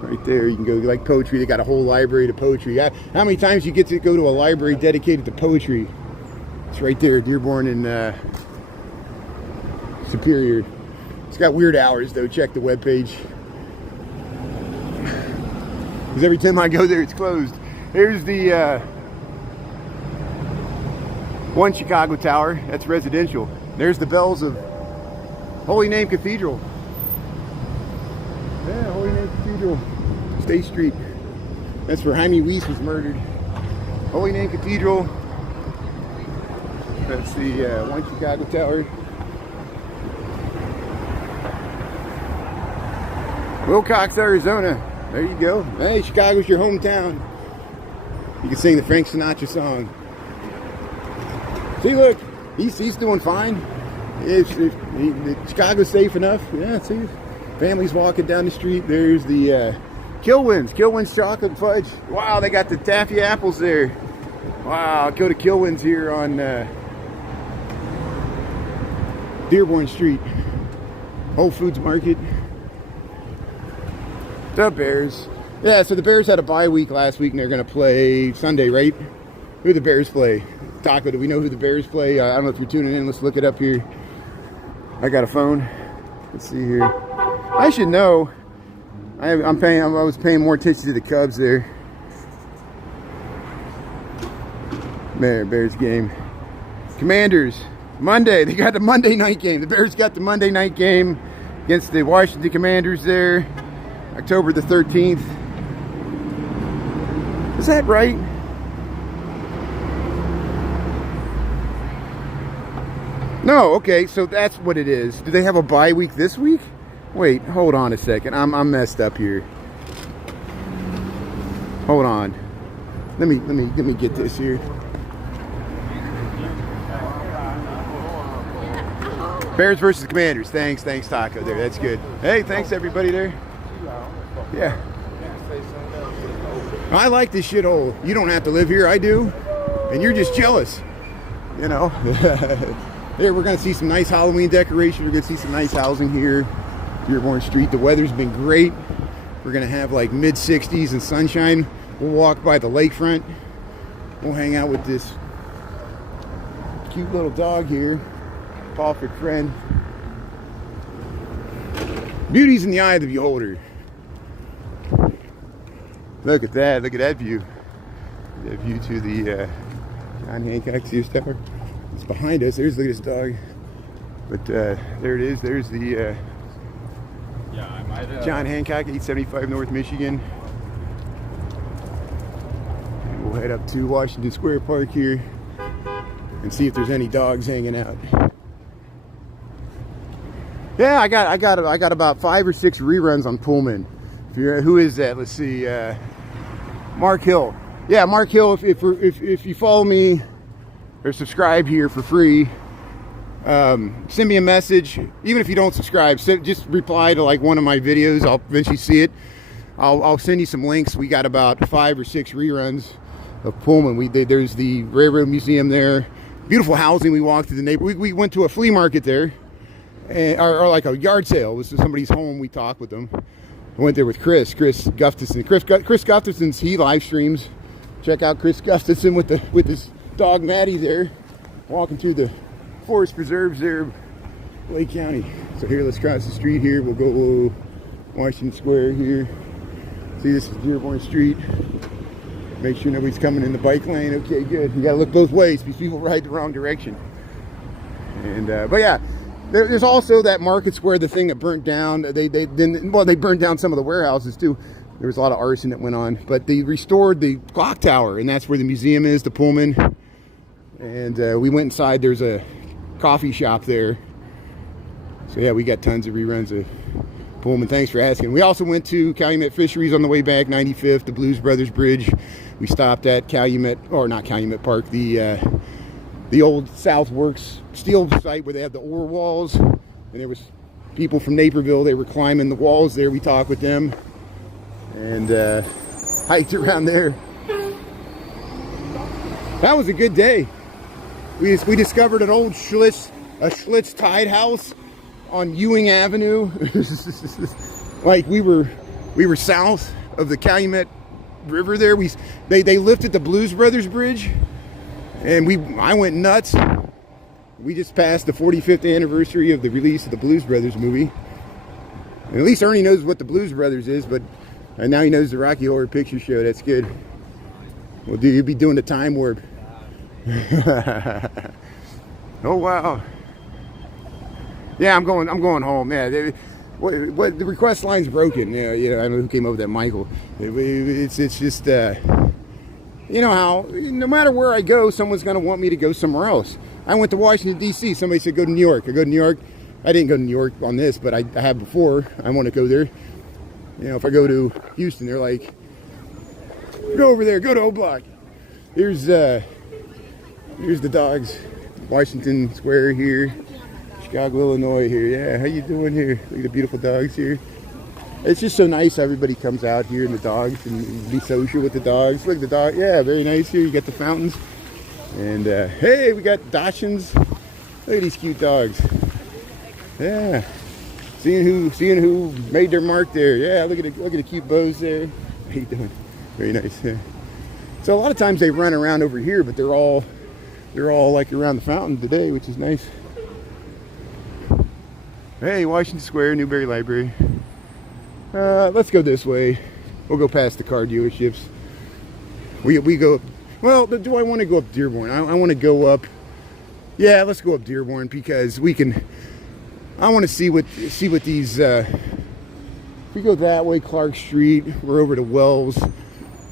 Right there, you can go like poetry. They got a whole library to poetry. How many times you get to go to a library dedicated to poetry? It's right there, Dearborn and Superior. It's got weird hours though. Check the webpage. Because every time I go there, it's closed. Here's the One Chicago Tower. That's residential. There's the bells of Holy Name Cathedral. Yeah, Holy Name Cathedral. State Street. That's where Jaime Weiss was murdered. Holy Name Cathedral. That's the One Chicago Tower. Wilcox, Arizona. There you go. Hey, Chicago's your hometown. You can sing the Frank Sinatra song. See, look, he's doing fine. If Chicago's safe enough, yeah. See, family's walking down the street. There's the Kilwin's chocolate fudge. Wow, they got the taffy apples there. Wow, go to Kilwin's here on Dearborn Street. Whole Foods Market. The Bears. Yeah, so the Bears had a bye week last week, and they're going to play Sunday, right? Who do the Bears play? Taco, do we know who the Bears play? I don't know if you're tuning in. Let's look it up here. I got a phone. Let's see here. I should know. I was paying more attention to the Cubs there. Bears game. Commanders. Monday. They got the Monday night game. The Bears got the Monday night game against the Washington Commanders there. October the 13th. Is that right? No, okay, so that's what it is. Do they have a bye week this week? Wait, hold on a second. I'm messed up here. Hold on. Let me get this here. Bears versus Commanders. Thanks, Taco there. That's good. Hey, thanks everybody there. Yeah. I like this shithole. You don't have to live here, I do. And you're just jealous. You know? Here, we're going to see some nice Halloween decoration. We're going to see some nice housing here. Dearborn Street. The weather's been great. We're going to have like mid-60s and sunshine. We'll walk by the lakefront. We'll hang out with this cute little dog here. Perfect friend. Beauty's in the eye of the beholder. Look at that. Look at that view. That view to the John Hancock Sears Tower. It's behind us. Look at this dog. But there it is. There's the John Hancock, 875 North Michigan. And we'll head up to Washington Square Park here and see if there's any dogs hanging out. Yeah, I got about 5 or 6 reruns on Pullman. Who is that? Let's see. Mark Hill. Yeah, Mark Hill. If you follow me or subscribe here for free, send me a message. Even if you don't subscribe, just reply to like one of my videos. I'll eventually see it. I'll send you some links. We got about 5 or 6 reruns of Pullman. There's the Railroad Museum there. Beautiful housing. We walked through the neighborhood. We went to a flea market there, or like a yard sale. This is somebody's home. We talked with them. I went there with Chris Gustafson. Chris Gustafson's, he live streams. Check out Chris Gustafson with his dog Maddie there, walking through the forest preserves there, Lake County. So here, let's cross the street here. We'll go Washington Square here. See, this is Dearborn Street. Make sure nobody's coming in the bike lane. Okay, good. You gotta look both ways because people ride the wrong direction. And but yeah. There's also that market square, the thing that burnt down. They burned down some of the warehouses too. There was a lot of arson that went on, but they restored the clock tower, and that's where the museum is, the Pullman. And we went inside. There's a coffee shop there. So yeah, we got tons of reruns of Pullman. Thanks for asking. We also went to Calumet Fisheries on the way back, 95th, the Blues Brothers Bridge. We stopped at Calumet, or not Calumet Park, the old South Works steel site where they have the ore walls, and there was people from Naperville. They were climbing the walls there. We talked with them and hiked around there. That was a good day. We discovered an old Schlitz Tide House on Ewing Avenue. Like we were south of the Calumet River there. They lifted the Blues Brothers Bridge, and I went nuts. We just passed the 45th anniversary of the release of the Blues Brothers movie. And at least Ernie knows what the Blues Brothers is, but now he knows the Rocky Horror Picture Show. That's good. Well, dude, you'll be doing the time warp. Oh wow. Yeah, I'm going home. Yeah, what the request line's broken. Yeah, I don't know who came up with that, Michael. It's just you know how no matter where I go, someone's gonna want me to go somewhere else. I went to Washington D.C. Somebody said go to New York. I go to New York. I didn't go to New York on this, but I have before. I want to go there. You know, if I go to Houston, they're like, go over there, go to O Block. Here's the dogs. Washington Square here, Chicago, Illinois here. Yeah, how you doing here? Look at the beautiful dogs here. It's just so nice how everybody comes out here and the dogs and be social with the dogs. Look at the dog. Yeah, very nice here. You got the fountains. And hey, we got Dachshunds. Look at these cute dogs. Yeah. Seeing who made their mark there. Yeah, look at the cute bows there. How you doing? Very nice. Yeah. So a lot of times they run around over here, but they're all like around the fountain today, which is nice. Hey, Washington Square, Newberry Library. Let's go this way. We'll go past the car dealerships. We go. Well, do I want to go up Dearborn? I want to go up. Yeah, let's go up Dearborn because we can. I want to see what these. If we go that way, Clark Street, we're over to Wells.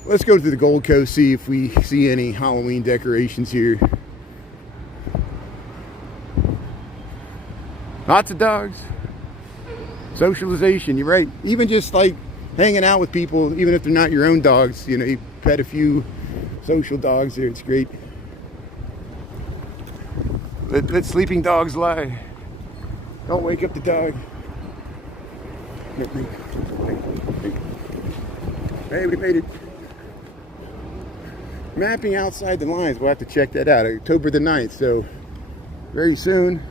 Let's go to the Gold Coast, see if we see any Halloween decorations here. Lots of dogs. Socialization, you're right. Even just like hanging out with people, even if they're not your own dogs, you know, you pet a few social dogs there, it's great. Let sleeping dogs lie. Don't wake up the dog. Hey, we made it. Mapping outside the lines, we'll have to check that out. October the 9th, so very soon.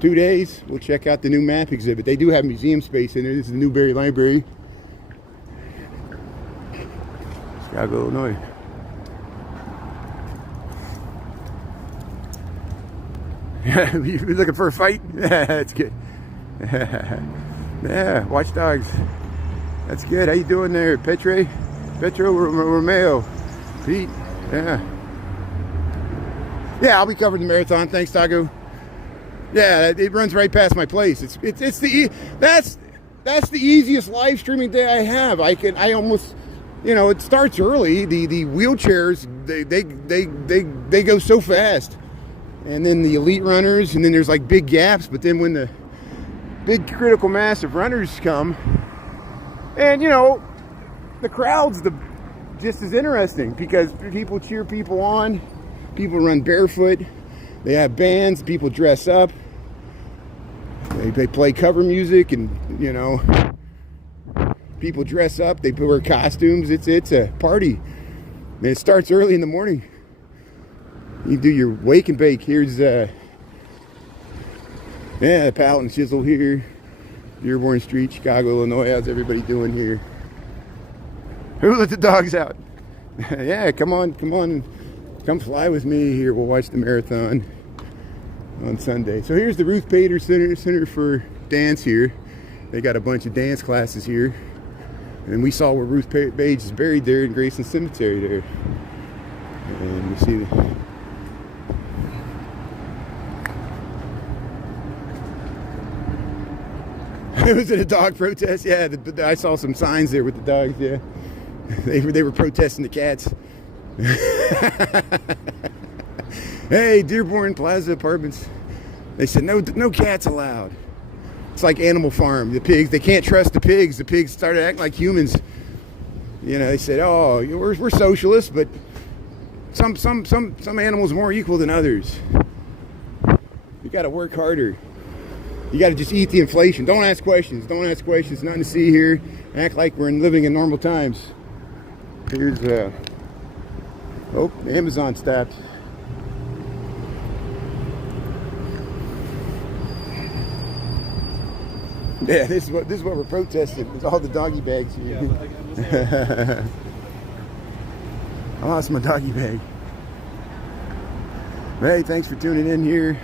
2 days, we'll check out the new map exhibit. They do have museum space in there. This is the Newberry Library. Chicago, Illinois. You looking for a fight? That's good. Yeah, watch dogs. That's good. How you doing there, Petro Romeo? Pete? Yeah. Yeah, I'll be covering the marathon. Thanks, Tago. Yeah, it runs right past my place. That's the easiest live streaming day I have. I almost, you know, it starts early. The wheelchairs they go so fast, and then the elite runners, and then there's like big gaps. But then when the big critical mass of runners come, and you know, the crowd's just as interesting because people cheer people on. People run barefoot. They have bands. People dress up. They play cover music, and you know, people dress up. They wear costumes. It's a party. And it starts early in the morning. You do your wake and bake. Here's the Pallet and Chisel here, Dearborn Street, Chicago, Illinois. How's everybody doing here? Who let the dogs out? Yeah, come on, come fly with me here. We'll watch the marathon on Sunday. So here's the Ruth Bader Center for Dance here. They got a bunch of dance classes here. And we saw where Ruth Page is buried there in Graceland Cemetery there. And you see was it a dog protest? Yeah, I saw some signs there with the dogs, yeah. They were protesting the cats. Hey, Dearborn Plaza Apartments. They said no cats allowed. It's like Animal Farm. The pigs, they can't trust the pigs. The pigs started acting like humans. You know, they said, "Oh, we're socialists, but some animals are more equal than others. You got to work harder. You got to just eat the inflation. Don't ask questions. Don't ask questions. Nothing to see here. Act like we're living in normal times." Here's oh, Amazon stopped. Yeah, this is what we're protesting. It's all the doggy bags here. Yeah, I lost my doggy bag. Hey, thanks for tuning in here.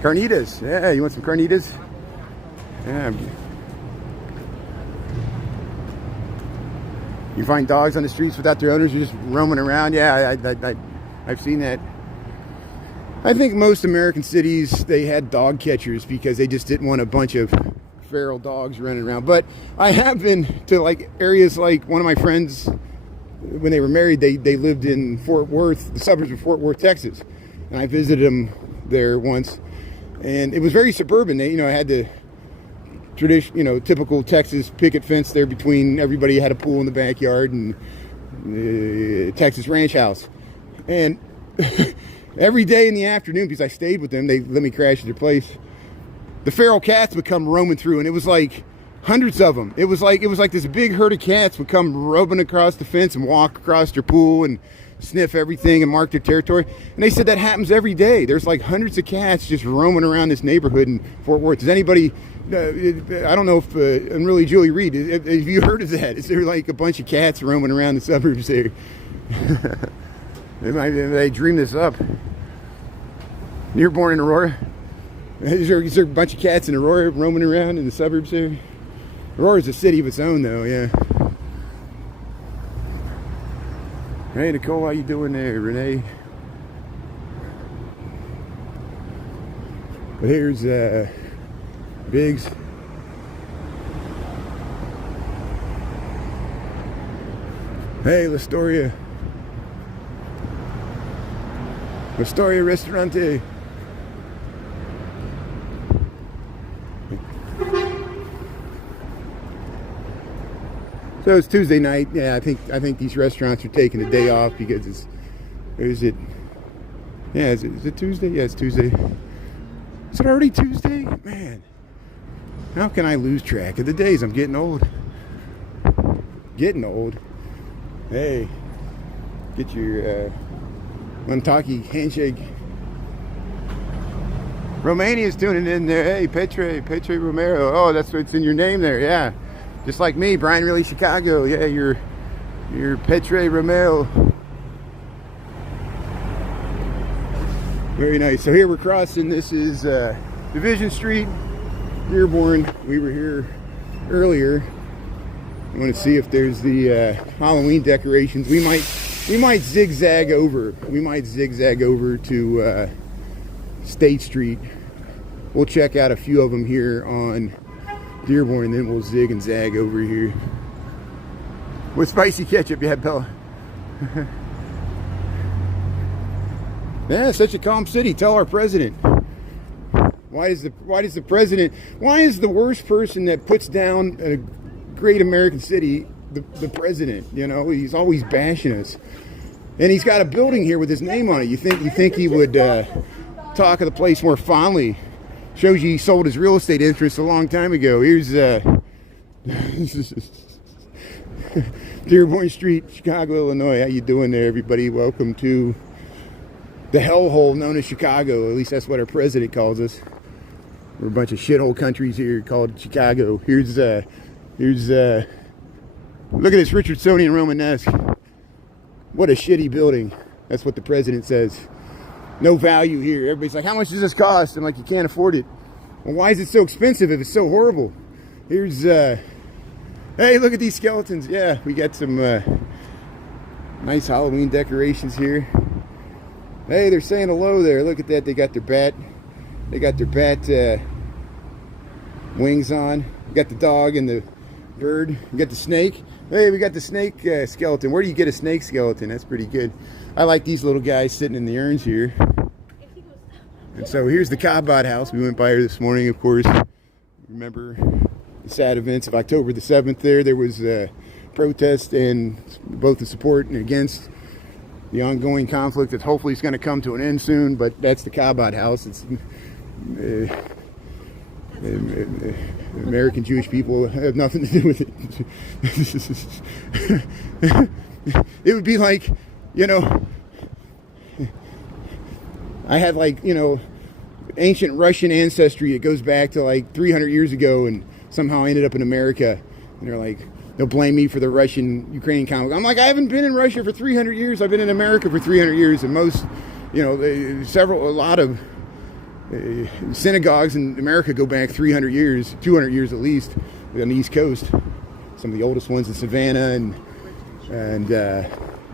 Carnitas. Yeah, you want some carnitas? Yeah. You find dogs on the streets without their owners, just roaming around. Yeah, I've seen that. I think most American cities, they had dog catchers because they just didn't want a bunch of feral dogs running around. But I have been to like areas like one of my friends, when they were married, they lived in Fort Worth, the suburbs of Fort Worth, Texas. And I visited them there once. And it was very suburban. They, I had the typical Texas picket fence there between everybody. Had a pool in the backyard and Texas ranch house. And every day in the afternoon, because I stayed with them, they let me crash at their place. The feral cats would come roaming through, and it was like hundreds of them. It was like this big herd of cats would come roaming across the fence and walk across their pool and sniff everything and mark their territory. And they said that happens every day. There's like hundreds of cats just roaming around this neighborhood in Fort Worth. Does anybody, I don't know if, and really Julie Reed, have you heard of that? Is there like a bunch of cats roaming around the suburbs there? They dreamed this up. You're born in Aurora? Is there a bunch of cats in Aurora roaming around in the suburbs there? Aurora's a city of its own though, yeah. Hey Nicole, how you doing there? Renee? But here's Biggs. Hey, L'Astoria Restaurante. So it's Tuesday night. Yeah, I think these restaurants are taking the day off because is it Tuesday? Yeah, it's Tuesday. Is it already Tuesday? Man, how can I lose track of the days? I'm getting old. Hey, get your Montaki handshake. Romania's tuning in there. Hey, Petre Romero. Oh, that's what's in your name there. Yeah. Just like me, Brian Really Chicago. Yeah, you're Petre Romero. Very nice. So here we're crossing. This is Division Street, Dearborn. We were here earlier. I want to see if there's the Halloween decorations. We might zigzag over. We might zigzag over to State Street. We'll check out a few of them here on Dearborn, and then we'll zig and zag over here with spicy ketchup. Yeah, Bella. Yeah, such a calm city. Tell our president. Why is the worst person that puts down a great American city the president? He's always bashing us, and he's got a building here with his name on it. You think he would talk of the place more fondly? Shows you he sold his real estate interest a long time ago. Here's Dearborn Street, Chicago, Illinois. How you doing there, everybody? Welcome to the hellhole known as Chicago. At least that's what our president calls us. We're a bunch of shithole countries here called Chicago. Here's look at this Richardsonian Romanesque. What a shitty building. That's what the president says. No value here. Everybody's like, how much does this cost? I'm like, you can't afford it. Well, why is it so expensive if it's so horrible? Here's, hey, look at these skeletons. Yeah, we got some nice Halloween decorations here. Hey, they're saying hello there. Look at that. They got their bat wings on. We got the dog and the bird. We got the snake. Hey, we got the snake skeleton. Where do you get a snake skeleton? That's pretty good. I like these little guys sitting in the urns here. And so here's the Cabot House. We went by here this morning, of course. Remember the sad events of October the 7th there. There was a protest and both the support and against the ongoing conflict that hopefully is going to come to an end soon. But that's the Cabot House. It's American Jewish people have nothing to do with it. It would be like, I had ancient Russian ancestry. It goes back to like 300 years ago, and somehow I ended up in America. And they're like, they'll blame me for the Russian-Ukrainian conflict. I'm like, I haven't been in Russia for 300 years. I've been in America for 300 years, and most, a lot of synagogues in America go back 300 years, 200 years at least, on the East Coast. Some of the oldest ones in Savannah and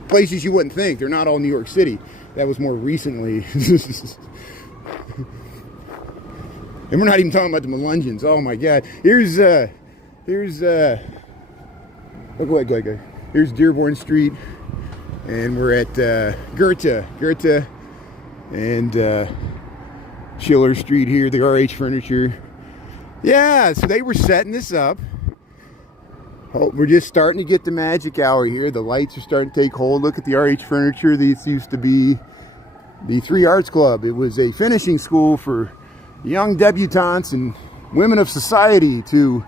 places you wouldn't think. They're not all New York City. That was more recently. And we're not even talking about the Melungeons. Oh my God. Here's go ahead. Here's Dearborn Street, and we're at Goethe and Schiller Street here, the RH Furniture. Yeah, so they were setting this up. Oh, we're just starting to get the magic hour here. The lights are starting to take hold. Look at the RH Furniture. This used to be the 3 Arts Club. It was a finishing school for young debutantes and women of society to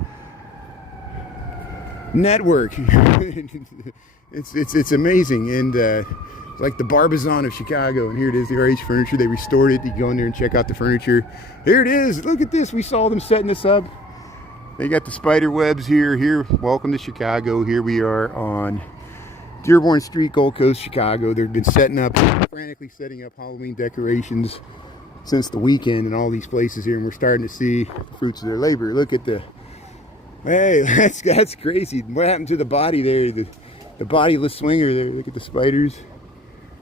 network. It's amazing, and it's like the Barbizon of Chicago. And here it is, the RH Furniture. They restored it. You can go in there and check out the furniture. Here it is. Look at this. We saw them setting this up. They got the spider webs here. Welcome to Chicago. Here we are on Dearborn Street, Gold Coast, Chicago. They've been frantically setting up Halloween decorations since the weekend in all these places here, and we're starting to see the fruits of their labor. Look at hey, that's crazy. What happened to the body there? The bodiless swinger there. Look at the spiders.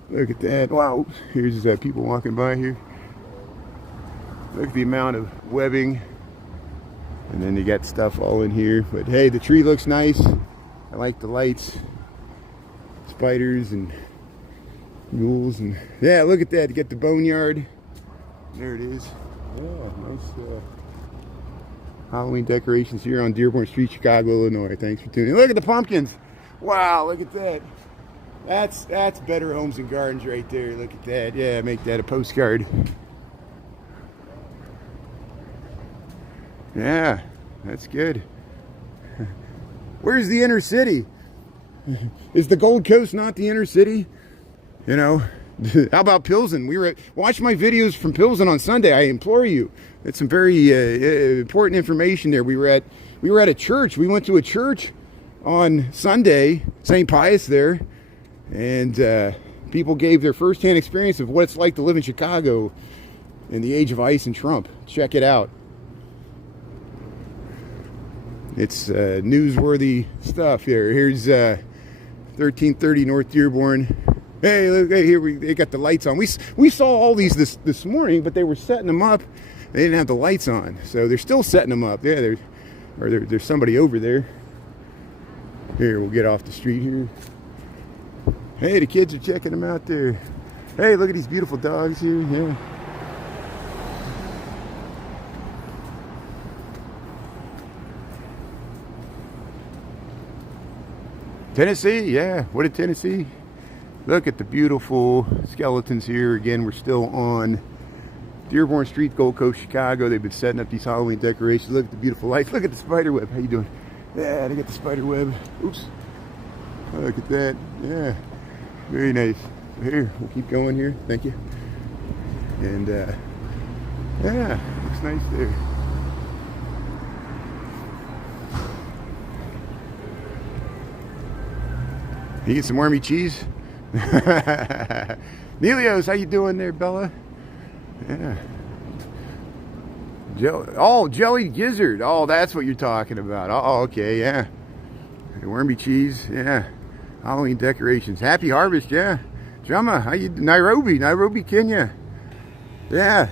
Look at that. Wow. Here's people walking by here. Look at the amount of webbing. And then they got stuff all in here. But hey, the tree looks nice. I like the lights. Spiders and mules. And yeah, look at that. You got the boneyard. There it is. Oh, nice Halloween decorations here on Dearborn Street, Chicago, Illinois. Thanks for tuning in. Look at the pumpkins. Wow, look at that. That's Better Homes and Gardens right there. Look at that. Yeah, make that a postcard. Yeah, that's good. Where's the inner city? Is the Gold Coast not the inner city? You know, how about Pilsen? Watch my videos from Pilsen on Sunday. I implore you. It's some very important information there. We were at a church. We went to a church on Sunday, St. Pius there, and people gave their firsthand experience of what it's like to live in Chicago in the age of ice and Trump. Check it out. It's newsworthy stuff here. Here's 1330 North Dearborn. Hey, look, hey, here they got the lights on. We saw all these this morning, but they were setting them up. They didn't have the lights on, so they're still setting them up. Yeah, there's somebody over there. Here, we'll get off the street here. Hey, the kids are checking them out there. Hey, look at these beautiful dogs here. Yeah. Tennessee, yeah. What did Tennessee? Look at the beautiful skeletons here. Again, we're still on Dearborn Street, Gold Coast, Chicago. They've been setting up these Halloween decorations. Look at the beautiful lights. Look at the spider web. How you doing? Yeah, they got the spider web. Oops. Look at that. Yeah. Very nice. Here, we'll keep going here. Thank you. And yeah, looks nice there. You get some wormy cheese? Nelios, how you doing there, Bella? Yeah. Jelly gizzard. Oh, that's what you're talking about. Oh, okay, yeah. Wormy cheese, yeah. Halloween decorations. Happy harvest, yeah. Jama, how you? Nairobi, Kenya. Yeah.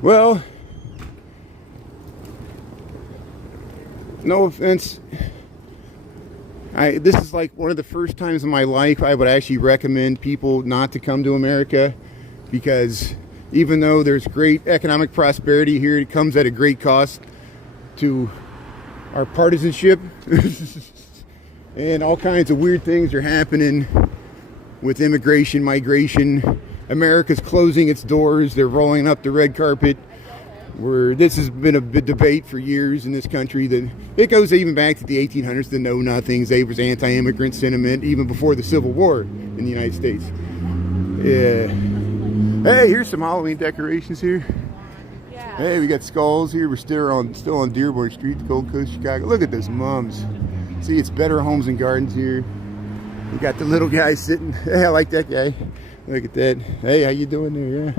Well, no offense. This is like one of the first times in my life I would actually recommend people not to come to America, because even though there's great economic prosperity here, it comes at a great cost to our partisanship. And all kinds of weird things are happening with immigration, migration. America's closing its doors. They're rolling up the red carpet. This has been a big debate for years in this country. That it goes even back to the 1800s, the know-nothings. There was anti-immigrant sentiment even before the Civil War in the United States. Yeah. Hey, here's some Halloween decorations here. Yeah. Hey, we got skulls here. We're still on Dearborn Street, Gold Coast, Chicago. Look at those mums. See, it's Better Homes and Gardens here. We got the little guy sitting. Hey, I like that guy. Look at that. Hey, how you doing there? Yeah.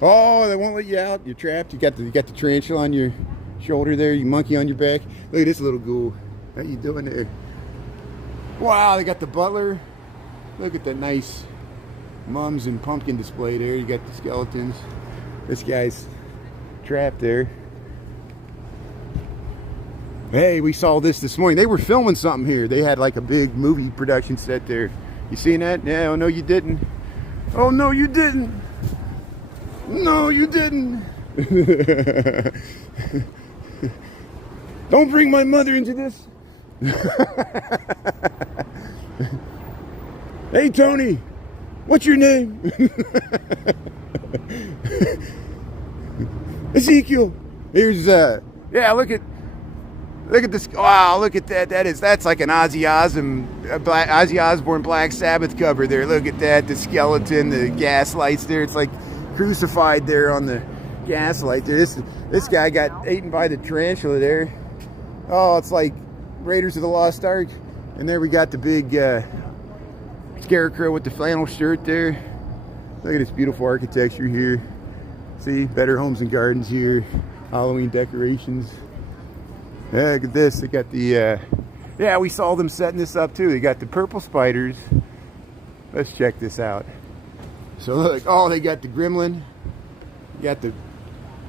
Oh, they won't let you out. You're trapped. You got the tarantula on your shoulder there. You monkey on your back. Look at this little ghoul. How you doing there? Wow, they got the butler. Look at that nice mums and pumpkin display there. You got the skeletons. This guy's trapped there. Hey, we saw this morning. They were filming something here. They had like a big movie production set there. You seen that? Yeah, oh no you didn't. Oh no you didn't. No you didn't. Don't bring my mother into this. Hey Tony, what's your name? Ezekiel. Here's yeah, look at this. Wow, look at that. That's like an Ozzy Osbourne Black Sabbath cover there. Look at that. The skeleton, the gas lights there. It's like crucified there on the gas light there. This guy got eaten by the tarantula there. Oh, it's like Raiders of the Lost Ark. And there we got the big scarecrow with the flannel shirt there. Look at this beautiful architecture here. See, Better Homes and Gardens here. Halloween decorations. Yeah, look at this. They got the, yeah, we saw them setting this up too. They got the purple spiders. Let's check this out. So look, oh, they got the gremlin. You got the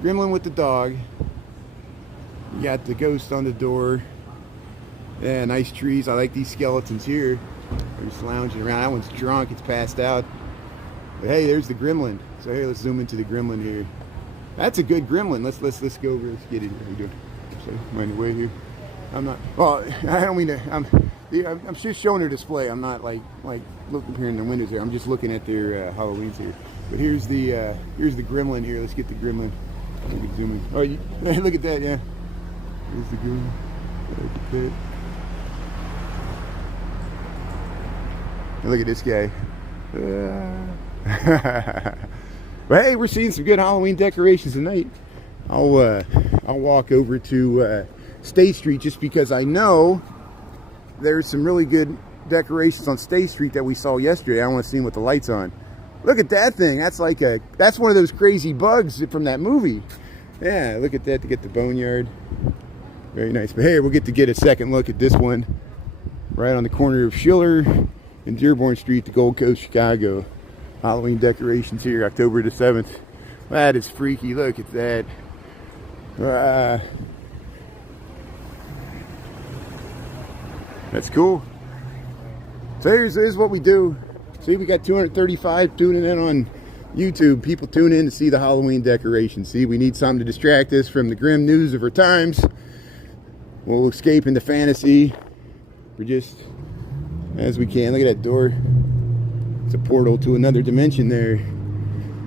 gremlin with the dog. You got the ghost on the door. Yeah, nice trees. I like these skeletons here. They're just lounging around. That one's drunk. It's passed out. But hey, there's the gremlin. So here, let's zoom into the gremlin here. That's a good gremlin. Let's go over. Let's get in here. How you doing? So, am I in the way here? I'm not. Well, I don't mean to. I'm just showing their display. I'm not like looking here in the windows here. I'm just looking at their Halloweens here. But here's the gremlin here. Let's get the gremlin. Let me zoom in. Oh, look at that. Yeah. Here's the gremlin. Look at that. And look at this guy. But hey, we're seeing some good Halloween decorations tonight. I'll walk over to State Street just because I know there's some really good decorations on State Street that we saw yesterday. I want to see them with the lights on. Look at that thing. That's one of those crazy bugs from that movie. Yeah, look at that to get the boneyard. Very nice. But hey, we'll get a second look at this one right on the corner of Schiller and Dearborn Street, the Gold Coast, Chicago. Halloween decorations here, October the 7th. That is freaky. Look at that. That's cool. So here's what we do. See, we got 235 tuning in on YouTube. People tune in to see the Halloween decorations. See, we need something to distract us from the grim news of our times. We'll escape into fantasy. We're just as we can. Look at that door. It's a portal to another dimension there.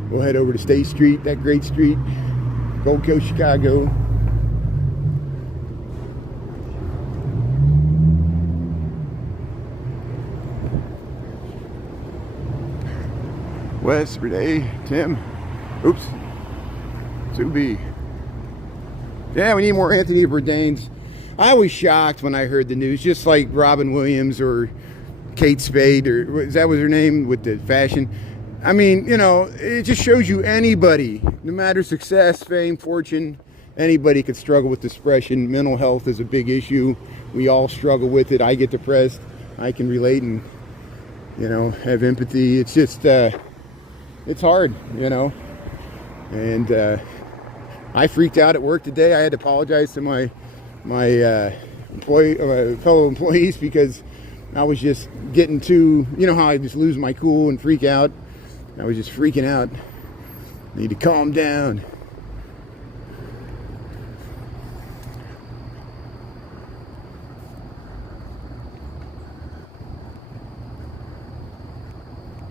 We'll head over to State Street, that great street. Gold Coast, Chicago. Westward, hey, Tim. Oops. Subi. Yeah, we need more Anthony Bourdains. I was shocked when I heard the news, just like Robin Williams or Kate Spade, or is that was her name with the fashion? I mean, you know, it just shows you anybody, no matter success, fame, fortune, anybody could struggle with depression. Mental health is a big issue. We all struggle with it. I get depressed. I can relate and, you know, have empathy. It's just, it's hard, you know. And I freaked out at work today. I had to apologize to my fellow employees because I was just getting too, you know how I just lose my cool and freak out. I was just freaking out. Need to calm down.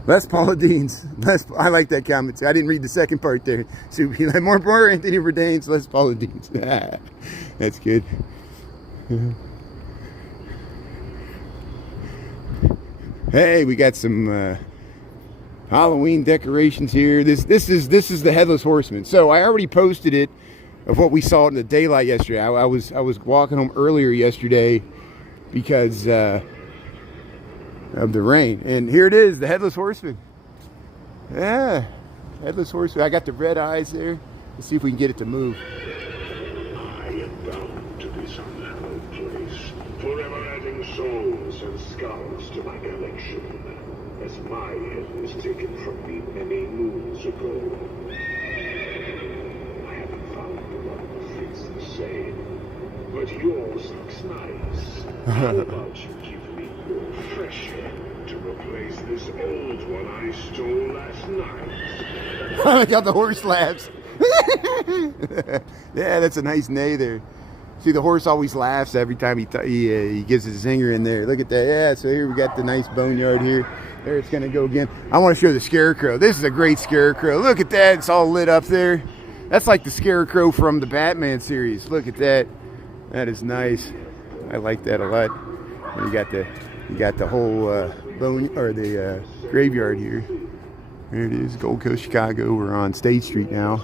Less Paula Deans. I like that comment too. I didn't read the second part there. So more Anthony Bourdains, less Paula Deans. That's good. Hey, we got some Halloween decorations here. This is the Headless Horseman. So I already posted it of what we saw in the daylight yesterday. I was walking home earlier yesterday because of the rain, and here it is, the Headless Horseman. Yeah, Headless horse. I got the red eyes there. Let's see if we can get it to move. I am bound to this unhallowed place, forever adding souls and skulls to my collection, as my head was taken from me many moons ago. I haven't found the one that fits the same, but yours looks nice. How about you give me your fresh head to replace this old one I stole last night? I got the horse laughs. Yeah, that's a nice neigh there. See, the horse always laughs every time he gives a zinger in there. Look at that. Yeah, so here we got the nice boneyard here. There it's going to go again. I want to show the scarecrow. This is a great scarecrow. Look at that. It's all lit up there. That's like the scarecrow from the Batman series. Look at that. That is nice. I like that a lot. And you got the whole the graveyard here. There it is, Gold Coast, Chicago. We're on State Street now.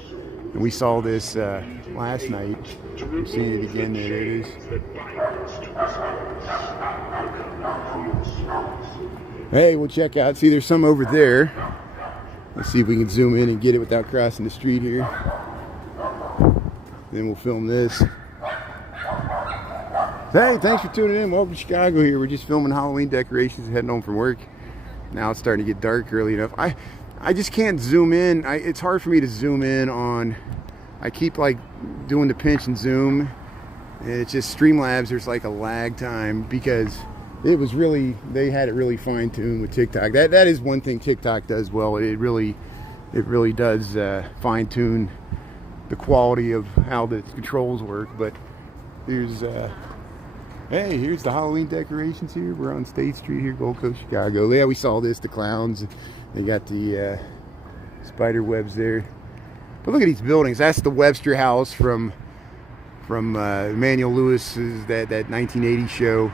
And we saw this last night. We're seeing it again. There it is. Hey, we'll check out. See, there's some over there. Let's see if we can zoom in and get it without crossing the street here. Then we'll film this. Hey, thanks for tuning in. Welcome to Chicago here. We're just filming Halloween decorations and heading home from work. Now it's starting to get dark early enough. I just can't zoom in. It's hard for me to zoom in on. I keep like doing the pinch and zoom. And it's just Streamlabs. There's like a lag time because it was really, they had it really fine tuned with TikTok. That is one thing TikTok does well. It really does fine tune the quality of how the controls work. But here's hey, here's the Halloween decorations here. We're on State Street here, Gold Coast, Chicago. Yeah, we saw this, the clowns. They got the spider webs there. But look at these buildings. That's the Webster House from Emmanuel Lewis's that 1980 show.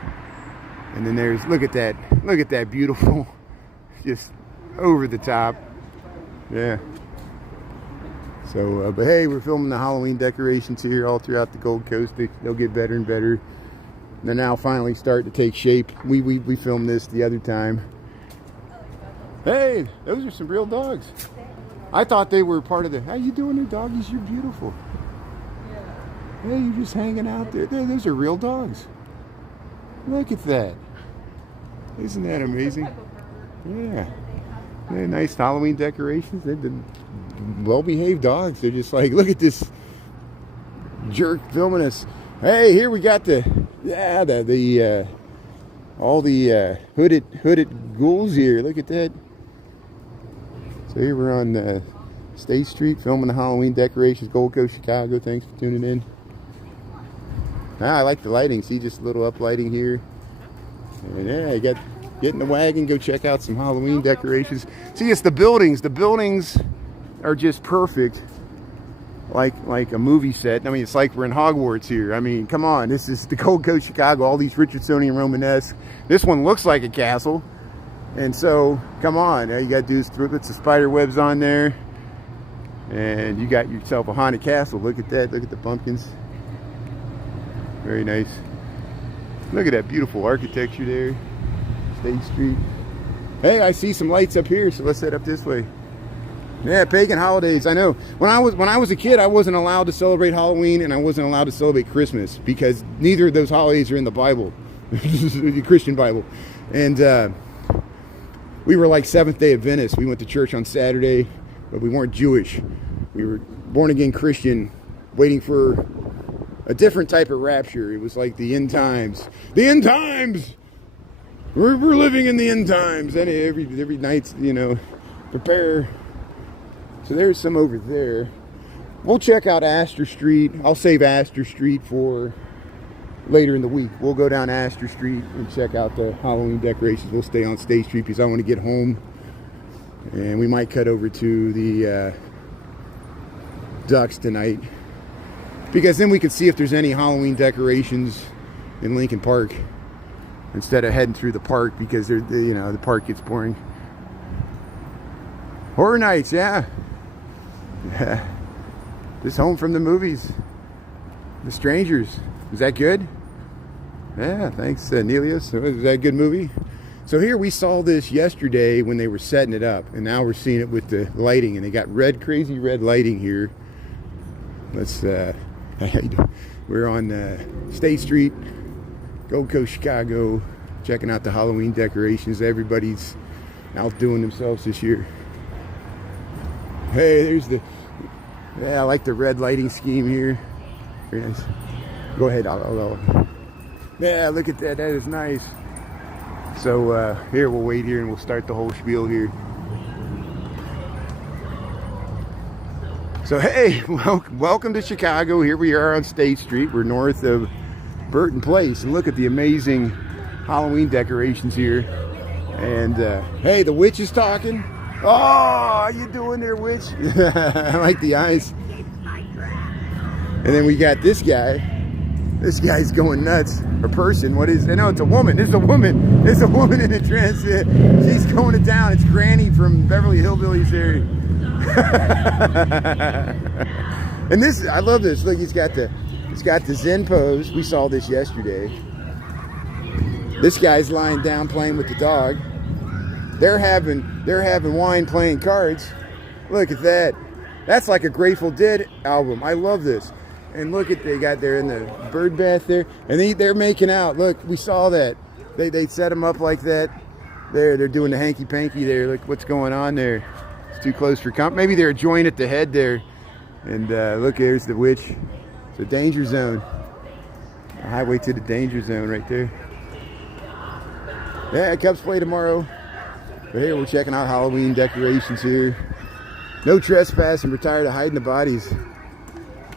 And then there's, look at that beautiful, just over the top. Yeah. So, but hey, we're filming the Halloween decorations here all throughout the Gold Coast. They'll get better and better. They're now finally starting to take shape. We filmed this the other time. Hey, those are some real dogs. I thought they were part of the, how you doing there, doggies? You're beautiful. Hey, you're just hanging out there. Those are real dogs. Look at that. Isn't that amazing? Yeah. They're nice Halloween decorations. They're well-behaved dogs. They're just like, look at this jerk filming us. Hey, here we got all the hooded ghouls here. Look at that. So here we're on State Street filming the Halloween decorations, Gold Coast, Chicago. Thanks for tuning in. I like the lighting. See, just a little up lighting here. And yeah, get in the wagon, go check out some Halloween decorations. See, it's the buildings. The buildings are just perfect. Like a movie set. I mean, it's like we're in Hogwarts here. I mean, come on. This is the Gold Coast, Chicago. All these Richardsonian Romanesque. This one looks like a castle. And so, come on. All you got to do is put some spider webs on there. And you got yourself a haunted castle. Look at that. Look at the pumpkins. Very nice. Look at that beautiful architecture there. State Street. Hey, I see some lights up here, so let's head up this way. Yeah, pagan holidays. I know. When I was a kid, I wasn't allowed to celebrate Halloween, and I wasn't allowed to celebrate Christmas because neither of those holidays are in the Bible, the Christian Bible. And we were like Seventh-day Adventists. We went to church on Saturday, but we weren't Jewish. We were born-again Christian, waiting for a different type of rapture. It was like the end times. The end times. We're living in the end times. And every night, you know, prepare. So there's some over there. We'll check out Astor Street. I'll save Astor Street for later in the week. We'll go down Astor Street and check out the Halloween decorations. We'll stay on State Street because I want to get home. And we might cut over to the Ducks tonight. Because then we can see if there's any Halloween decorations in Lincoln Park. Instead of heading through the park because the park gets boring. Horror Nights, yeah. Yeah. Just home from the movies. The Strangers. Was that good? Yeah, thanks, Nelius. Was that a good movie? So here we saw this yesterday when they were setting it up, and now we're seeing it with the lighting, and they got crazy red lighting here. Let's we're on State Street, Gold Coast, Chicago, checking out the Halloween decorations. Everybody's outdoing themselves this year. Hey, there's I like the red lighting scheme here. Very nice. Go ahead. Yeah, look at that. That is nice. So here, we'll wait here and we'll start the whole spiel here. So hey, welcome to Chicago. Here we are on State Street. We're north of Burton Place, and look at the amazing Halloween decorations here. And hey, the witch is talking. Oh, how you doing there, witch? I like the eyes. And then we got this guy. This guy's going nuts. A person. What is? No, it's a woman. It's a woman. It's a woman in a dress. She's going to town. It's Granny from Beverly Hillbillies there. And this, I love this. Look, he's got the Zen pose. We saw this yesterday. This guy's lying down playing with the dog. They're having wine, playing cards. Look at that. That's like a Grateful Dead album. I love this. And look at, they got there in the bird bath there, and they're making out. Look, we saw that. They set them up like that. They're doing the hanky panky there. Look what's going on there. It's too close for comfort. Maybe they're joined at the head there. And look, there's the witch. It's a danger zone. A highway to the danger zone right there. Yeah, Cubs play tomorrow. But here we're checking out Halloween decorations here. No trespassing. We're tired of hiding the bodies.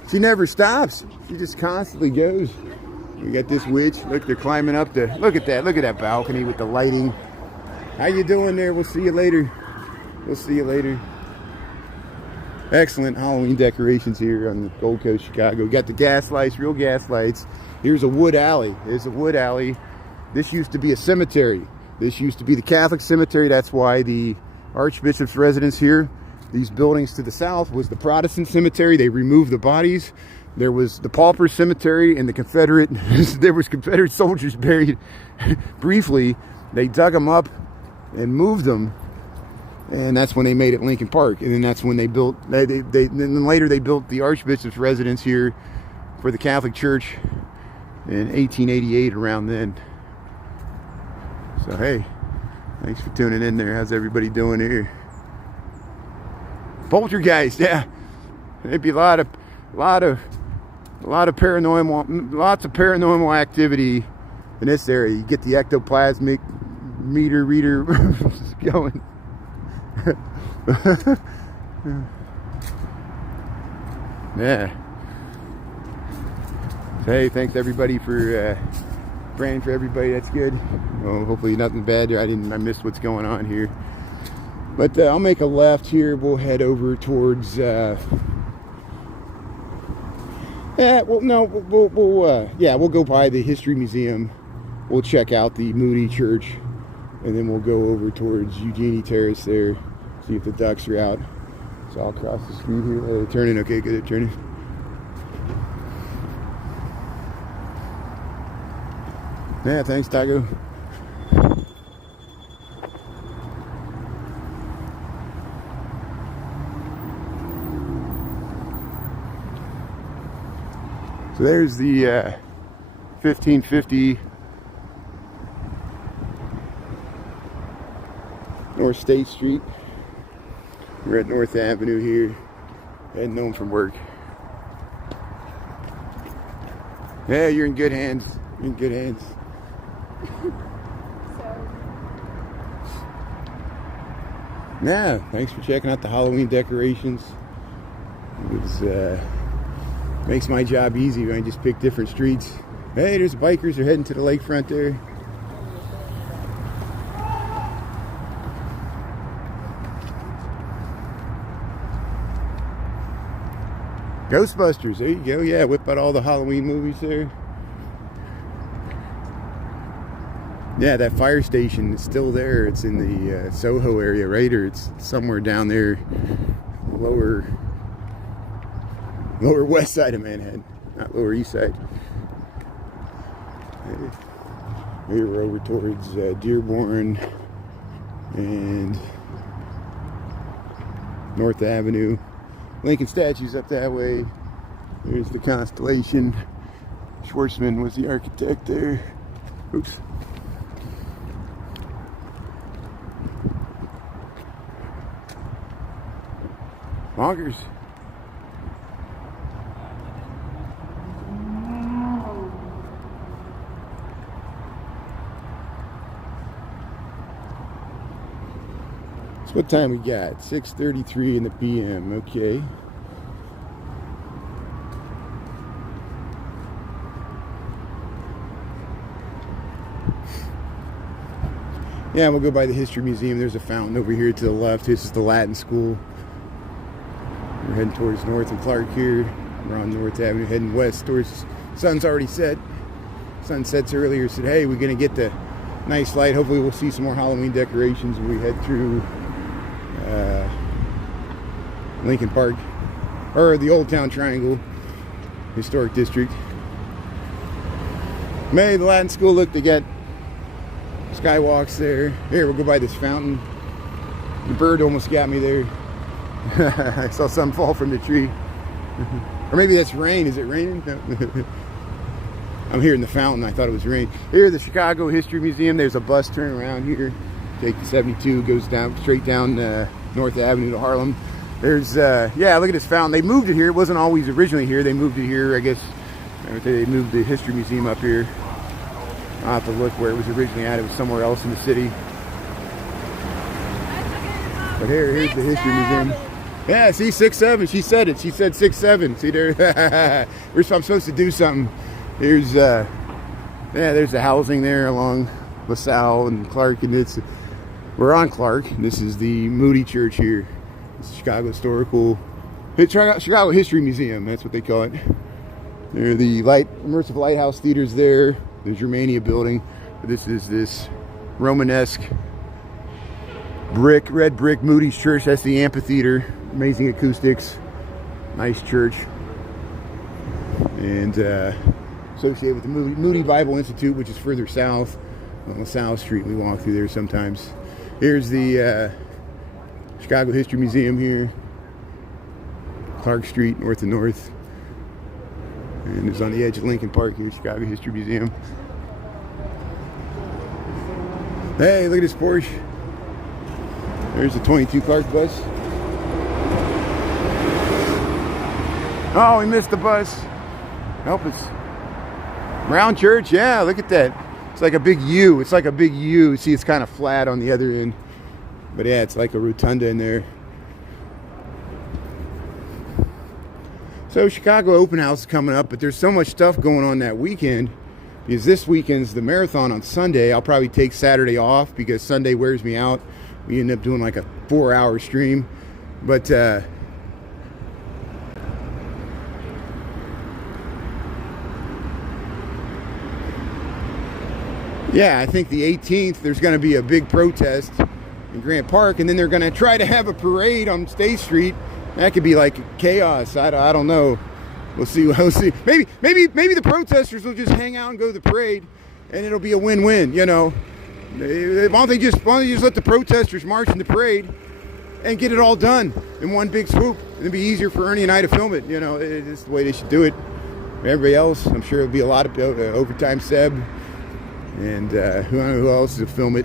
She never stops. She just constantly goes. We got this witch. Look, they're climbing up the. Look at that. Look at that balcony with the lighting. How you doing there? We'll see you later. We'll see you later. Excellent Halloween decorations here on the Gold Coast, Chicago. We got the gas lights, real gas lights. Here's a wood alley. There's a wood alley. This used to be a cemetery. This used to be the Catholic cemetery. That's why the Archbishop's residence here. These buildings to the south was the Protestant cemetery. They removed the bodies. There was the pauper cemetery and the Confederate. There was Confederate soldiers buried briefly. They dug them up and moved them, and that's when they made it Lincoln Park. And then that's when they built. Then later they built the Archbishop's residence here for the Catholic Church in 1888. Around then. So hey, thanks for tuning in there. How's everybody doing here? Poltergeist, yeah. There'd be a lot of paranormal, lots of paranormal activity in this area. You get the ectoplasmic meter reader going. Yeah. So, hey, thanks everybody for praying for everybody. That's good. Well, hopefully nothing bad there. I missed what's going on here. But I'll make a left here. We'll head over towards. We'll go by the History Museum. We'll check out the Moody Church, and then we'll go over towards Eugenie Terrace there. See if the ducks are out. So I'll cross the street here. They're turning. Okay, good. They're turning. Yeah, thanks, Tago. So there's the 1550 North State Street. We're at North Avenue here, heading home from work. Yeah, you're in good hands. You're in good hands. Yeah, thanks for checking out the Halloween decorations. It's makes my job easy when I just pick different streets. Hey, there's bikers. They're heading to the lakefront there. Ghostbusters, there you go. Yeah, whip out all the Halloween movies there. Yeah, that fire station is still there. It's in the Soho area, right? Or it's somewhere down there, lower west side of Manhattan, not lower east side. Here we're over towards Dearborn and North Avenue. Lincoln statues up that way. There's the Constellation. Schwartzman was the architect there. Oops. Bonkers. So what time we got? 6:33 in the PM. Okay. Yeah, we'll go by the History Museum. There's a fountain over here to the left. This is the Latin School. We're heading towards North and Clark here. We're on North Avenue, heading west towards, sun's already set. Sun sets earlier, said, hey, we're going to get the nice light. Hopefully we'll see some more Halloween decorations when we head through Lincoln Park, or the Old Town Triangle Historic District. Maybe the Latin School, look, they got skywalks there. Here, we'll go by this fountain. The bird almost got me there. I saw something fall from the tree. Or maybe that's rain. Is it raining? No. I'm hearing the fountain. I thought it was rain. Here, the Chicago History Museum. There's a bus turn around here. Take the 72, goes down straight down North Avenue to Harlem. There's, yeah, look at this fountain. They moved it here. It wasn't always originally here. They moved it here, I guess. They moved the History Museum up here. I'll have to look where it was originally at. It was somewhere else in the city. But here's the History Museum. Yeah, see, 6'7". She said it. She said 6'7". See there? I'm supposed to do something. Here's, yeah, there's the housing there along LaSalle and Clark, and we're on Clark. This is the Moody Church here. It's the Chicago Chicago History Museum. That's what they call it. There are the immersive lighthouse theaters there. The Germania building. This is this Romanesque red brick Moody's Church. That's the amphitheater. Amazing acoustics. Nice church. And associated with the Moody Bible Institute, which is further south on LaSalle Street. We walk through there sometimes. Here's the Chicago History Museum here. Clark Street, north and north. And it's on the edge of Lincoln Park here, Chicago History Museum. Hey, look at this Porsche. There's the 22 Clark bus. Oh, we missed the bus. Help us. Brown Church, yeah, look at that. It's like a big U. It's like a big U. See, it's kind of flat on the other end. But yeah, it's like a rotunda in there. So Chicago Open House is coming up, but there's so much stuff going on that weekend. Because this weekend's the marathon on Sunday. I'll probably take Saturday off because Sunday wears me out. We end up doing like a 4-hour stream. But yeah, I think the 18th there's going to be a big protest in Grant Park, and then they're going to try to have a parade on State Street. That could be like chaos. I don't know. We'll see. We'll see. Maybe the protesters will just hang out and go to the parade, and it'll be a win-win. You know, why don't they just let the protesters march in the parade and get it all done in one big swoop? It'd be easier for Ernie and I to film it. You know, it's the way they should do it. Everybody else, I'm sure it'll be a lot of overtime. Seb and who else will film it?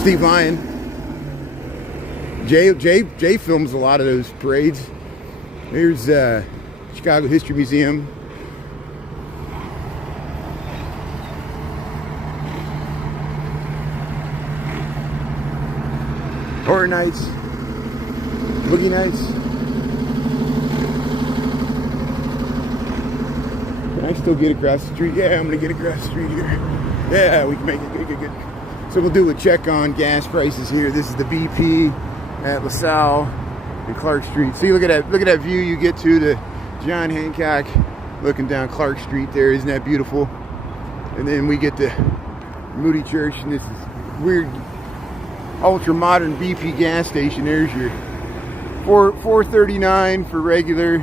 Steve Lyon. Jay films a lot of those parades. Here's Chicago History Museum. Horror Nights. Boogie Nights. Can I still get across the street? Yeah, I'm going to get across the street here. Yeah, we can make it good. So we'll do a check on gas prices here. This is the BP at LaSalle and Clark Street. See, look at that view you get to the John Hancock looking down Clark Street there. Isn't that beautiful? And then we get the Moody Church, and this is weird ultra modern BP gas station. There's your $4.39 for regular,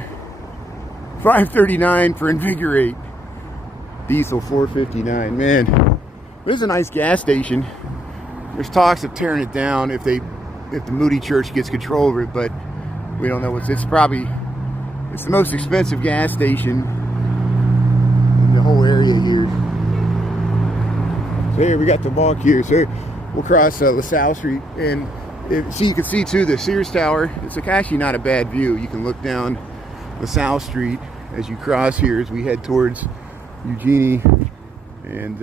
$5.39 for Invigorate. Diesel 459. Man, this is a nice gas station. There's talks of tearing it down if the Moody Church gets control over it, but we don't know. It's the most expensive gas station in the whole area here. So here we got the walk here. So we'll cross LaSalle Street, and you can see too the Sears Tower. It's actually not a bad view. You can look down LaSalle Street as you cross here as we head towards Eugenie, and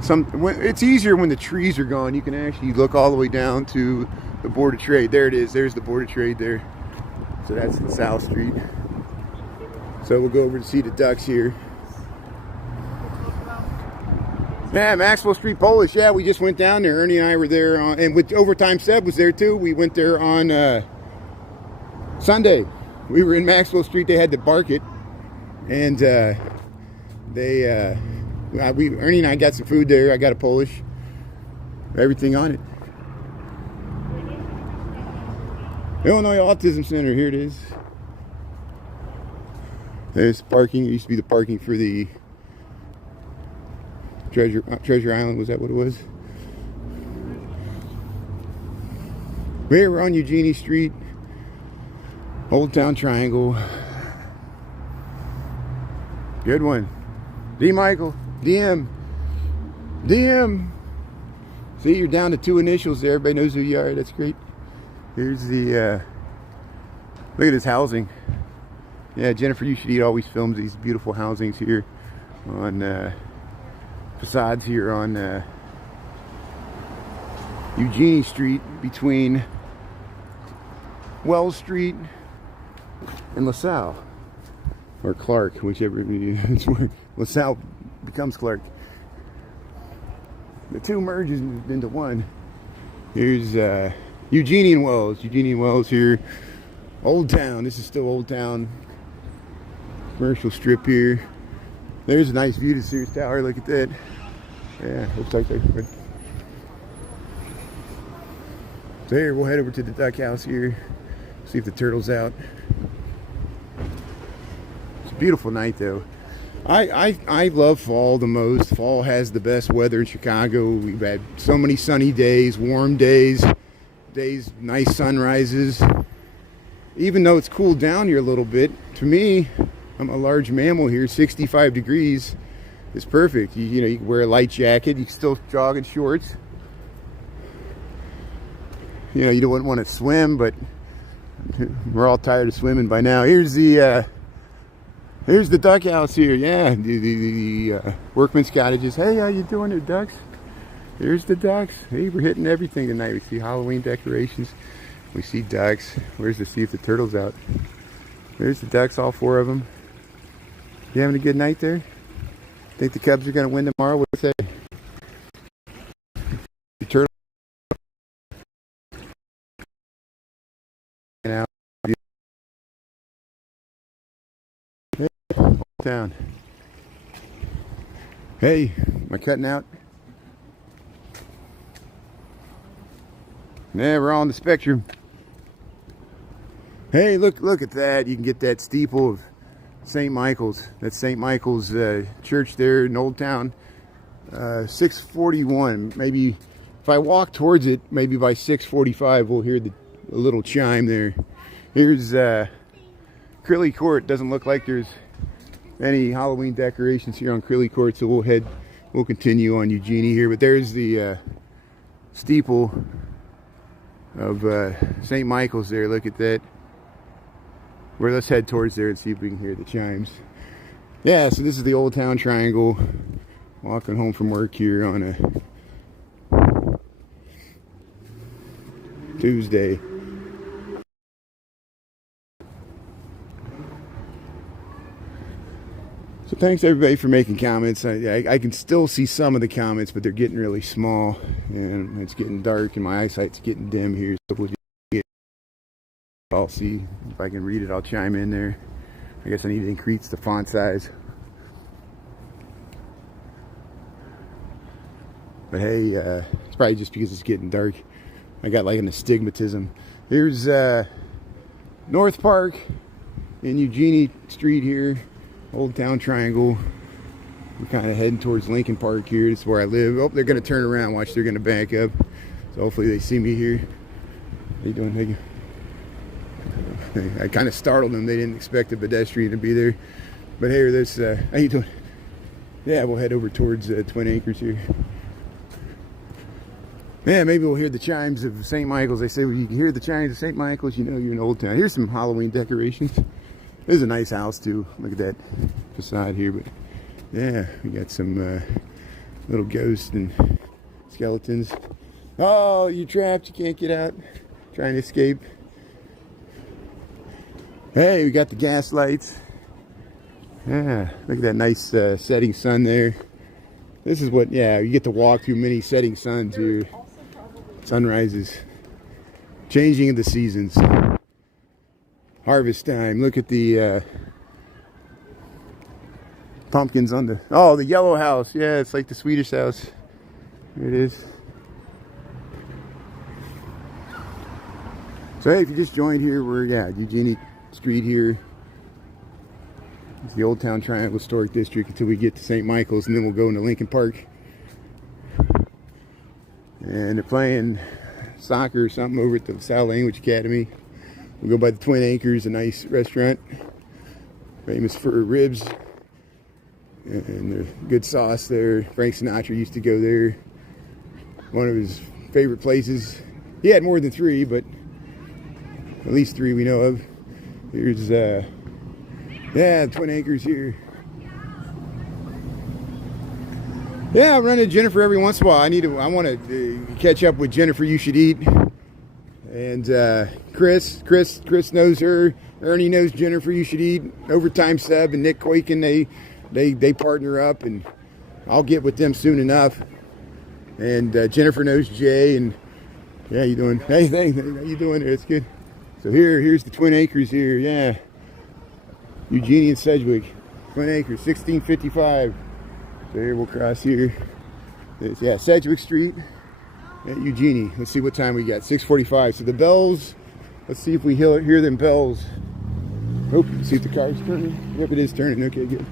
it's easier when the trees are gone. You can actually look all the way down to the Board of Trade. There it is. There's the Board of Trade there. So that's LaSalle Street. So we'll go over to see the ducks here. Yeah, Maxwell Street Polish. Yeah, we just went down there. Ernie and I were there, and with Overtime Seb was there too. We went there on Sunday. We were in Maxwell Street. They had to bark it, and Ernie and I got some food there. I got a Polish, everything on it. Illinois Autism Center. Here it is. There's parking. It used to be the parking for the Treasure Island. Was that what it was? We're on Eugenie Street, Old Town Triangle. Good one. D. Michael. DM. See, you're down to 2 initials there. Everybody knows who you are. That's great. Here's the look at this housing. Yeah, Jennifer, you should eat. Always films these beautiful housings here on facades here on Eugenie Street between Wells Street and LaSalle, or Clark, whichever. It's where LaSalle becomes Clark. The two merges into one. Here's Eugenie and Wells. Eugenie and Wells here. Old Town. This is still Old Town. Commercial strip here. There's a nice view to Sears Tower. Look at that. Yeah, looks like that. So here, we'll head over to the duck house here. See if the turtle's out. It's a beautiful night though. I love fall the most. Fall has the best weather in Chicago. We've had so many sunny days, warm days, nice sunrises. Even though it's cooled down here a little bit, to me, I'm a large mammal here, 65 degrees is perfect. You know, you can wear a light jacket, you can still jog in shorts. You know, you don't want to swim, but we're all tired of swimming by now. Here's the duck house here. Yeah, the workman's cottages. Hey, how you doing there, ducks? There's the ducks. Hey, we're hitting everything tonight. We see Halloween decorations. We see ducks. Where's to see if the turtle's out? There's the ducks, all 4 of them. You having a good night there? Think the Cubs are going to win tomorrow? What do you say? The turtle. Out. Down. Hey, am I cutting out? Yeah, we're on the spectrum. Hey, look at that. You can get that steeple of St. Michael's. That's St. Michael's church there in Old Town. 6:41. Maybe if I walk towards it, maybe by 6:45 we'll hear a little chime there. Here's Crilly Court. Doesn't look like there's any Halloween decorations here on Crilly Court, so we'll continue on Eugenie here. But there's the steeple of St. Michael's there. Look at that. Let's head towards there and see if we can hear the chimes. Yeah, so this is the Old Town Triangle. Walking home from work here on a Tuesday. So thanks everybody for making comments. I can still see some of the comments, but they're getting really small, and it's getting dark, and my eyesight's getting dim here. So I'll see if I can read it. I'll chime in there. I guess I need to increase the font size. But hey, it's probably just because it's getting dark. I got like an astigmatism. Here's North Park in Eugenie Street here. Old Town Triangle. We're kind of heading towards Lincoln Park here. This is where I live. Oh, they're going to turn around. Watch, they're going to back up. So hopefully they see me here. How you doing, Megan? I kind of startled them. They didn't expect a pedestrian to be there. But here, this, how you doing? Yeah, we'll head over towards Twin Acres here. Yeah, maybe we'll hear the chimes of St. Michael's. They say, well, you can hear the chimes of St. Michael's, you know you're in Old Town. Here's some Halloween decorations. This is a nice house, too. Look at that facade here. But yeah, we got some little ghosts and skeletons. Oh, you're trapped. You can't get out. Trying to escape. Hey, we got the gas lights. Yeah, look at that nice setting sun there. This is what, yeah, you get to walk through many setting suns here. Sunrises. Changing of the seasons. Harvest time. Look at the pumpkins on the, oh, the yellow house. Yeah, it's like the Swedish house. Here it is. So hey, if you just joined here, we're, yeah, Eugenie Street here. It's the Old Town Triangle Historic District until we get to St. Michael's, and then we'll go into Lincoln Park. And they're playing soccer or something over at the South Language Academy. We'll go by the Twin Acres, a nice restaurant, famous for ribs and their good sauce there. Frank Sinatra used to go there. One of his favorite places. He had more than 3, but at least 3 we know of. Here's yeah, Twin Acres here. Yeah, I run into Jennifer every once in a while. I want to catch up with Jennifer You Should Eat. And Chris knows her. Ernie knows Jennifer You Should Eat. Overtime Sub and Nick Quakin, they partner up, and I'll get with them soon enough. And Jennifer knows Jay, and yeah, you doing? Hey, how you doing? It's good. So here's the Twin Acres here. Yeah. Eugenie and Sedgwick, Twin Acres, 1655. So here we'll cross here. There's, yeah, Sedgwick Street at Eugenie. Let's see what time we got. 6:45. So the bells. Let's see if we hear them bells. Oh, see if the car's turning. Yep, it is turning. Okay, good.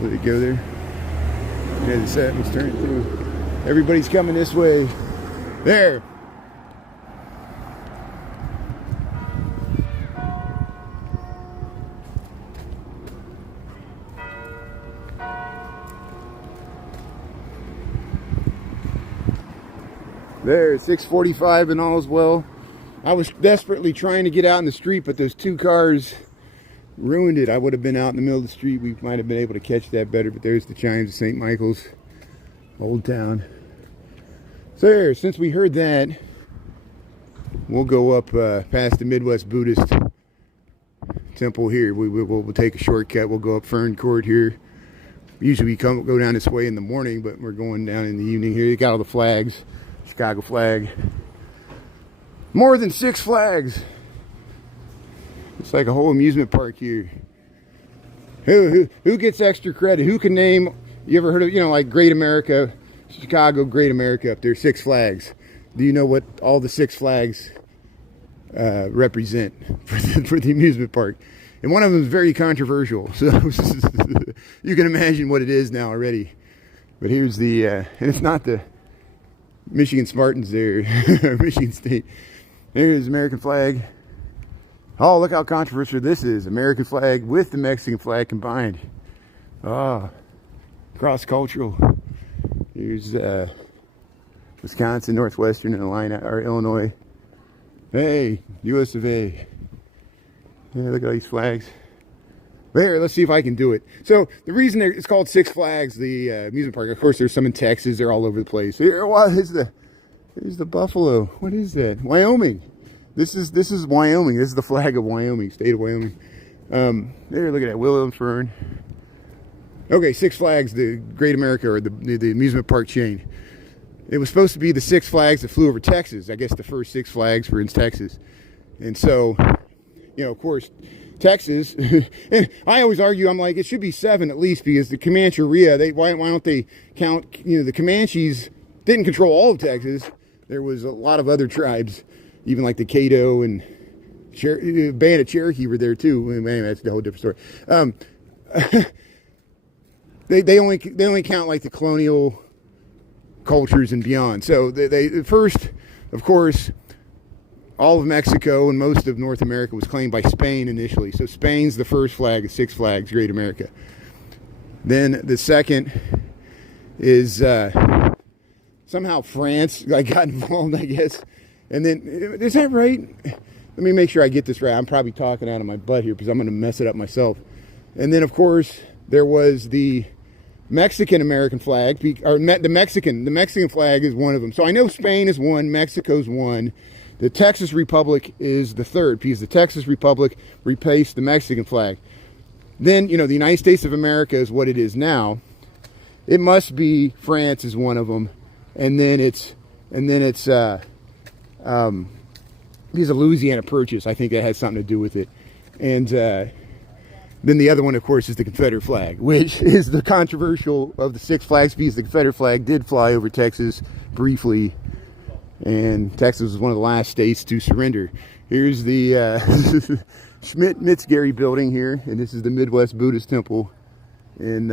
Let it go there. Yeah, the set was turning too. Everybody's coming this way. There. There, 6:45 and all is well. I was desperately trying to get out in the street, but those 2 cars ruined it. I would have been out in the middle of the street. We might have been able to catch that better, but there's the chimes of St. Michael's, Old Town. So there, since we heard that, we'll go up past the Midwest Buddhist Temple here. We'll take a shortcut. We'll go up Fern Court here. Usually we go down this way in the morning, but we're going down in the evening here. They got all the flags. Chicago flag. More than 6 flags. It's like a whole amusement park here. Who gets extra credit? Who can name? You ever heard of, like Great America, Chicago Great America up there, 6 flags. Do you know what all the 6 flags represent for the amusement park? And one of them is very controversial. So you can imagine what it is now already. But here's the, and it's not the Michigan Spartans there, Michigan State. There's the American flag. Oh, look how controversial this is. American flag with the Mexican flag combined. Ah, cross-cultural. Here's Wisconsin, Northwestern, and Illinois. Hey, US of A. Yeah, look at all these flags. There, let's see if I can do it. So the reason it's called Six Flags, the amusement park. Of course, there's some in Texas. They're all over the place. Here, here's the buffalo. What is that? Wyoming. This is Wyoming. This is the flag of Wyoming, state of Wyoming. There, look at that, willow and fern. Okay, Six Flags, the Great America, or the amusement park chain. It was supposed to be the Six Flags that flew over Texas. I guess the first Six Flags were in Texas, and so, of course, Texas. And I always argue, I'm like, it should be 7 at least, because the Comancheria, why don't they count, the Comanches didn't control all of Texas. There was a lot of other tribes, even like the Caddo and Band of Cherokee were there too. Anyway, that's a whole different story. they only count like the colonial cultures and beyond. So they first, of course, all of Mexico and most of North America was claimed by Spain initially. So Spain's the first flag of Six Flags Great America. Then the second is somehow France got involved, I guess. And then, is that right? Let me make sure I get this right. I'm probably talking out of my butt here because I'm going to mess it up myself. And then, of course, there was the Mexican American flag, or the Mexican flag is one of them. So I know Spain is one, Mexico's one. The Texas Republic is the third, because the Texas Republic replaced the Mexican flag. Then, the United States of America is what it is now. It must be France is one of them, and then it's because of Louisiana Purchase. I think that has something to do with it. And then the other one, of course, is the Confederate flag, which is the controversial of the Six Flags, because the Confederate flag did fly over Texas briefly, and Texas was one of the last states to surrender. Here's the Schmidt-Mitzgary building here, and this is the Midwest Buddhist Temple in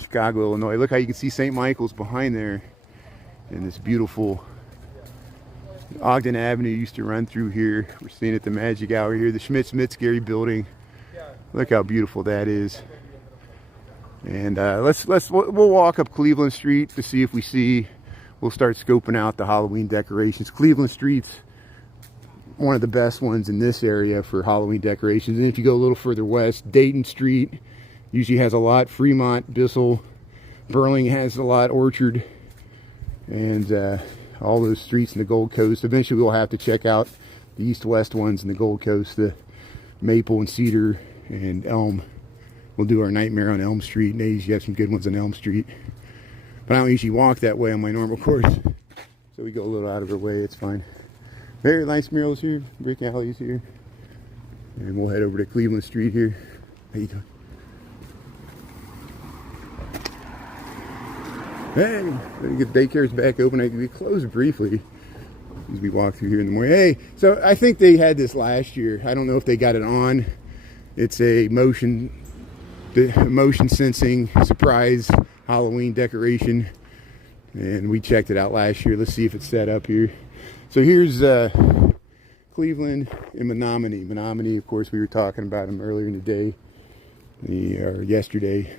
Chicago, Illinois. Look how you can see St. Michael's behind there, and this beautiful Ogden Avenue used to run through here. We're seeing it at the Magic Hour here, the Schmidt-Mitzgary building. Look how beautiful that is. And we'll walk up Cleveland Street to see if we see. We'll start scoping out the Halloween decorations. Cleveland Street's one of the best ones in this area for Halloween decorations. And if you go a little further west, Dayton Street usually has a lot. Fremont, Bissell, Burling has a lot. Orchard, and all those streets in the Gold Coast. Eventually we'll have to check out the east-west ones in the Gold Coast, the Maple and Cedar and Elm. We'll do our nightmare on Elm Street, and they usually have some good ones on Elm Street. But I don't usually walk that way on my normal course, so we go a little out of our way. It's fine. Very nice murals here, brick alleys here, and we'll head over to Cleveland Street here. How you doing? Hey, the daycare's back open. We closed briefly as we walk through here in the morning. Hey, so I think they had this last year. I don't know if they got it on. It's a motion sensing surprise Halloween decoration, and we checked it out last year. Let's see if it's set up here. So here's Cleveland and Menominee. Menominee, of course, we were talking about them earlier in the day, or yesterday.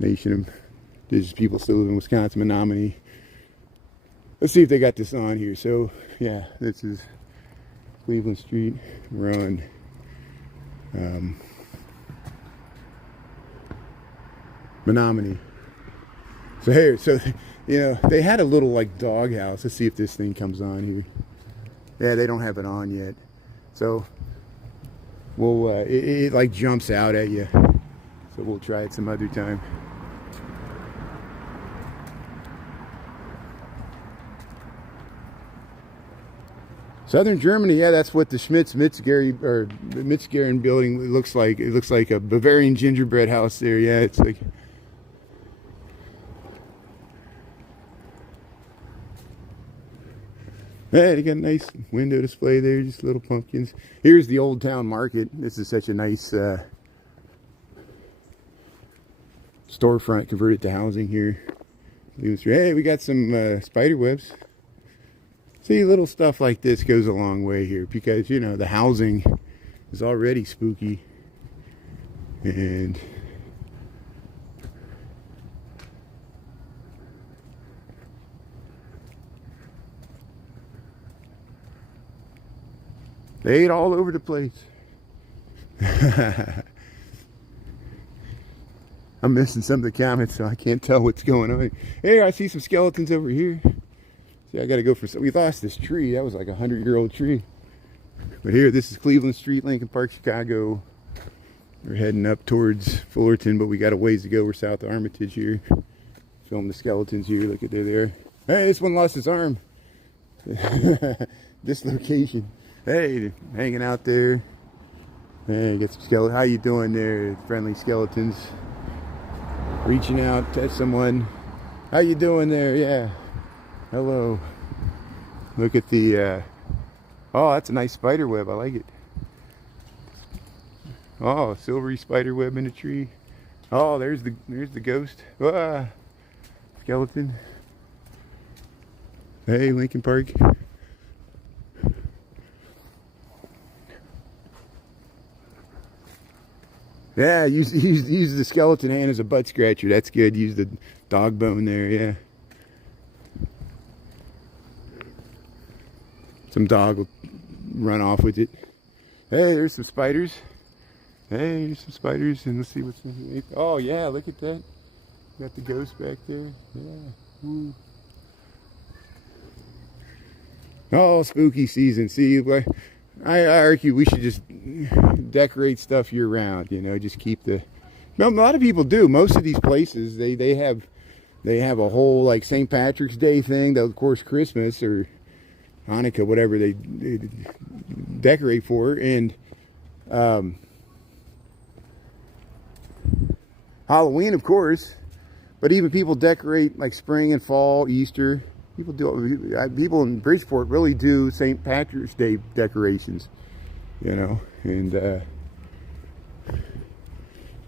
Nation of indigenous people still live in Wisconsin. Menominee. Let's see if they got this on here. So yeah, this is Cleveland Street. We're on Menominee. So here, they had a little like dog house. Let's see if this thing comes on here. Yeah, they don't have it on yet. So we'll it like jumps out at you. So we'll try it some other time. Southern Germany, yeah, that's what the Schmitz-Mitzgary or the Mitzgaren building looks like. It looks like a Bavarian gingerbread house there. Yeah, it's like. Hey, they got a nice window display there, just little pumpkins. Here's the Old Town Market. This is such a nice storefront converted to housing here. Hey, we got some spider webs. See, little stuff like this goes a long way here, because the housing is already spooky, and they ate all over the place. I'm missing some of the comments, so I can't tell what's going on. Hey, I see some skeletons over here. See, I gotta go for some. We lost this tree. That was like a 100-year-old tree. But here, this is Cleveland Street, Lincoln Park, Chicago. We're heading up towards Fullerton, but we got a ways to go. We're south of Armitage here. Film the skeletons here. Look at there. Hey, this one lost his arm. Dislocation. Hey, hanging out there. Hey, get some skeletons. How you doing there, friendly skeletons? Reaching out to someone. How you doing there? Yeah. Hello. Look at the, oh, that's a nice spider web. I like it. Oh, silvery spider web in a tree. Oh, there's the ghost. Ah, skeleton. Hey, Lincoln Park. Yeah, use the skeleton hand as a butt scratcher. That's good. Use the dog bone there. Yeah. Some dog will run off with it. Hey, there's some spiders. Hey, there's some spiders, and let's see what's in here. Oh yeah, look at that. Got the ghost back there. Yeah. Ooh. Oh, spooky season. See, I argue we should just decorate stuff year round. You know, just keep the. No, a lot of people do. Most of these places, they have a whole like St. Patrick's Day thing. Of course, Christmas or Hanukkah, whatever they decorate for, and Halloween, of course. But even people decorate like spring and fall, Easter. People in Bridgeport really do St. Patrick's Day decorations, you know, and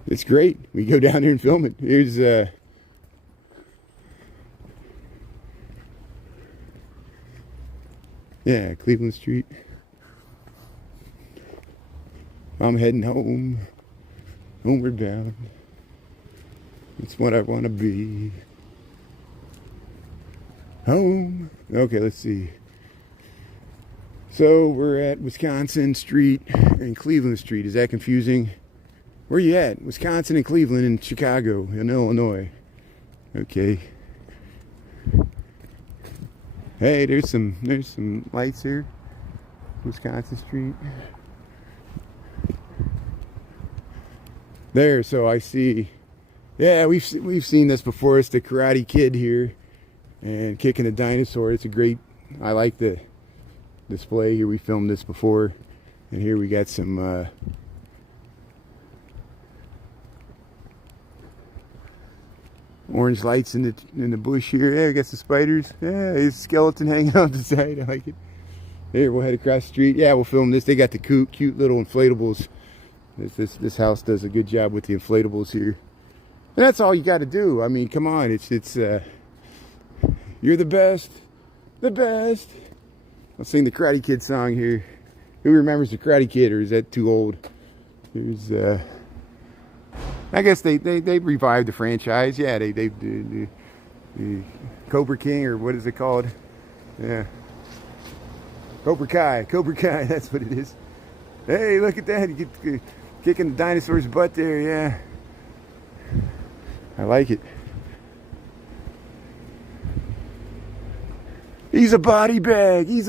it's great. We go down there and film it. Here's yeah, Cleveland Street. I'm heading home, homeward bound. It's what I want to be. Home. Okay, let's see. So we're at Wisconsin Street and Cleveland Street. Is that confusing? Where you at? Wisconsin and Cleveland and Chicago and Illinois. Okay. Hey, there's some lights here. Wisconsin Street. There, so I see. Yeah, we've seen this before. It's the Karate Kid here. And kicking a dinosaur. It's a great, I like the display here. We filmed this before, and here we got some orange lights in the bush here. Yeah, we got some spiders. Yeah, there's a skeleton hanging on the side. I like it. Here, we'll head across the street. Yeah, we'll film this. They got the cute little inflatables. This house does a good job with the inflatables here, and that's all you got to do. I mean, come on, it's you're the best. I'll sing the Karate Kid song here. Who remembers the Karate Kid, or is that too old? There's, I guess they revived the franchise. Yeah, they the Cobra King, or what is it called? Yeah, Cobra Kai. That's what it is. Hey, look at that! You get kicking the dinosaur's butt there. Yeah, I like it. He's a body bag. Yeah,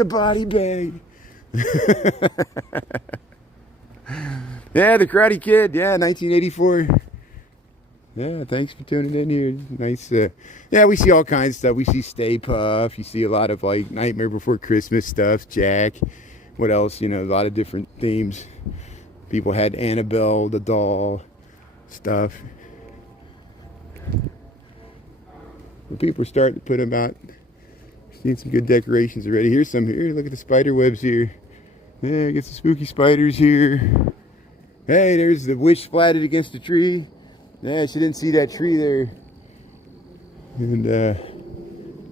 the Karate Kid. Yeah, 1984. Yeah, thanks for tuning in here. Nice. Yeah, we see all kinds of stuff. We see Stay Puft. You see a lot of like Nightmare Before Christmas stuff. Jack. What else? You know, a lot of different themes. People had Annabelle, the doll, stuff. But people are starting to put them out. Seen some good decorations already. Here's some here. Look at the spider webs here. Yeah, get some spooky spiders here. Hey, there's the witch splatted against the tree. Yeah, she didn't see that tree there. And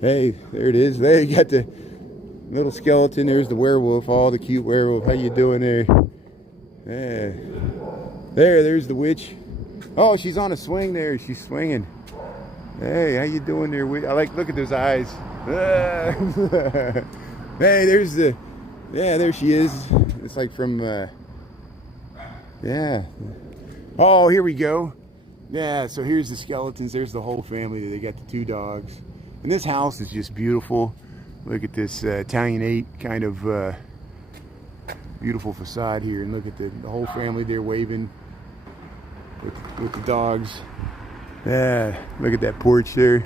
hey, there it is. There you got the little skeleton. There's the werewolf. Oh, the cute werewolf. How you doing there? Yeah. There's the witch. Oh, she's on a swing there. She's swinging. Hey, how you doing there? I like, look at those eyes. Hey, there's the, yeah, there she is. It's like from, yeah. Oh, here we go. Yeah, so here's the skeletons. There's the whole family. They got the two dogs. And this house is just beautiful. Look at this Italianate kind of beautiful facade here. And look at the whole family there waving with the dogs. Yeah, look at that porch there.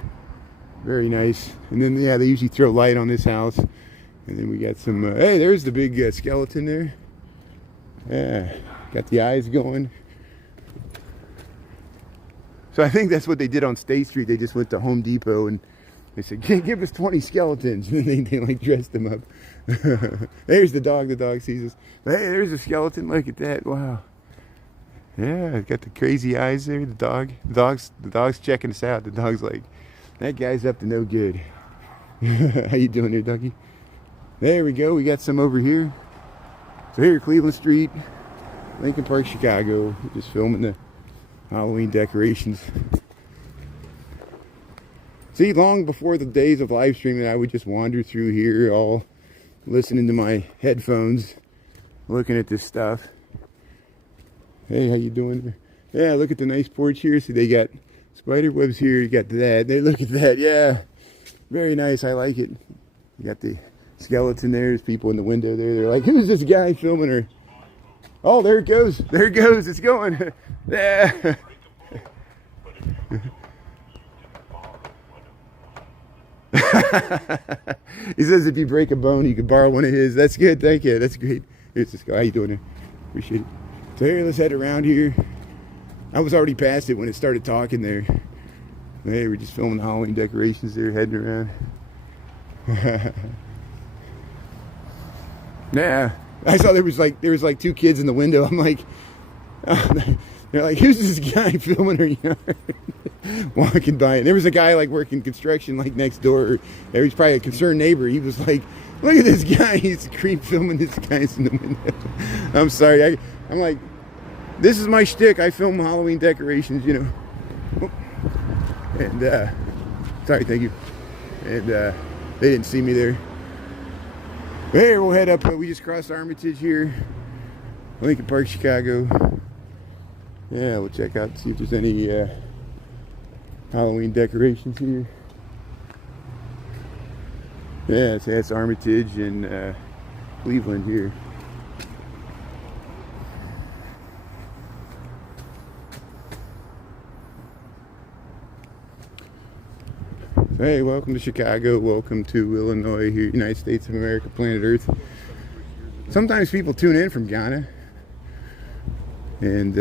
Very nice. And then, yeah, they usually throw light on this house. And then we got some, hey, there's the big skeleton there. Yeah, got the eyes going. So I think that's what they did on State Street. They just went to Home Depot and they said, give us 20 skeletons. And then they like dressed them up. There's the dog. The dog sees us. Hey, there's a skeleton. Look at that. Wow. Yeah, got the crazy eyes there. The dog's checking us out. The dog's like, that guy's up to no good. How you doing there, Ducky? There we go. We got some over here. So here, Cleveland Street, Lincoln Park, Chicago. Just filming the Halloween decorations. See, long before the days of live streaming, I would just wander through here, all listening to my headphones, looking at this stuff. Hey, how you doing? Yeah, look at the nice porch here. See, they got spider webs here. You got that. They look at that. Yeah, very nice. I like it. You got the skeleton there. There's people in the window there. They're like, who's this guy filming her? Oh, there it goes. There it goes. It's going. Yeah. He says if you break a bone, you can borrow one of his. That's good. Thank you. That's great. Here's this guy. How you doing there? Appreciate it. So here, let's head around here. I was already past it when it started talking there. Hey, we're just filming Halloween decorations there, heading around. Yeah, I saw there was like 2 kids in the window. I'm like, they're like, who's this guy filming her yard? Walking by, and there was a guy like working construction like next door. He was probably a concerned neighbor. He was like, look at this guy. He's a creep filming this guy's in the window. I'm sorry. I'm like, this is my shtick. I film Halloween decorations, you know. And sorry, thank you. And they didn't see me there. But here, we'll head up. We just crossed Armitage here, Lincoln Park, Chicago. Yeah, we'll check out, see if there's any Halloween decorations here. Yeah, so that's Armitage and Cleveland here. Hey, welcome to Chicago. Welcome to Illinois, here, United States of America, planet Earth. Sometimes people tune in from Ghana, and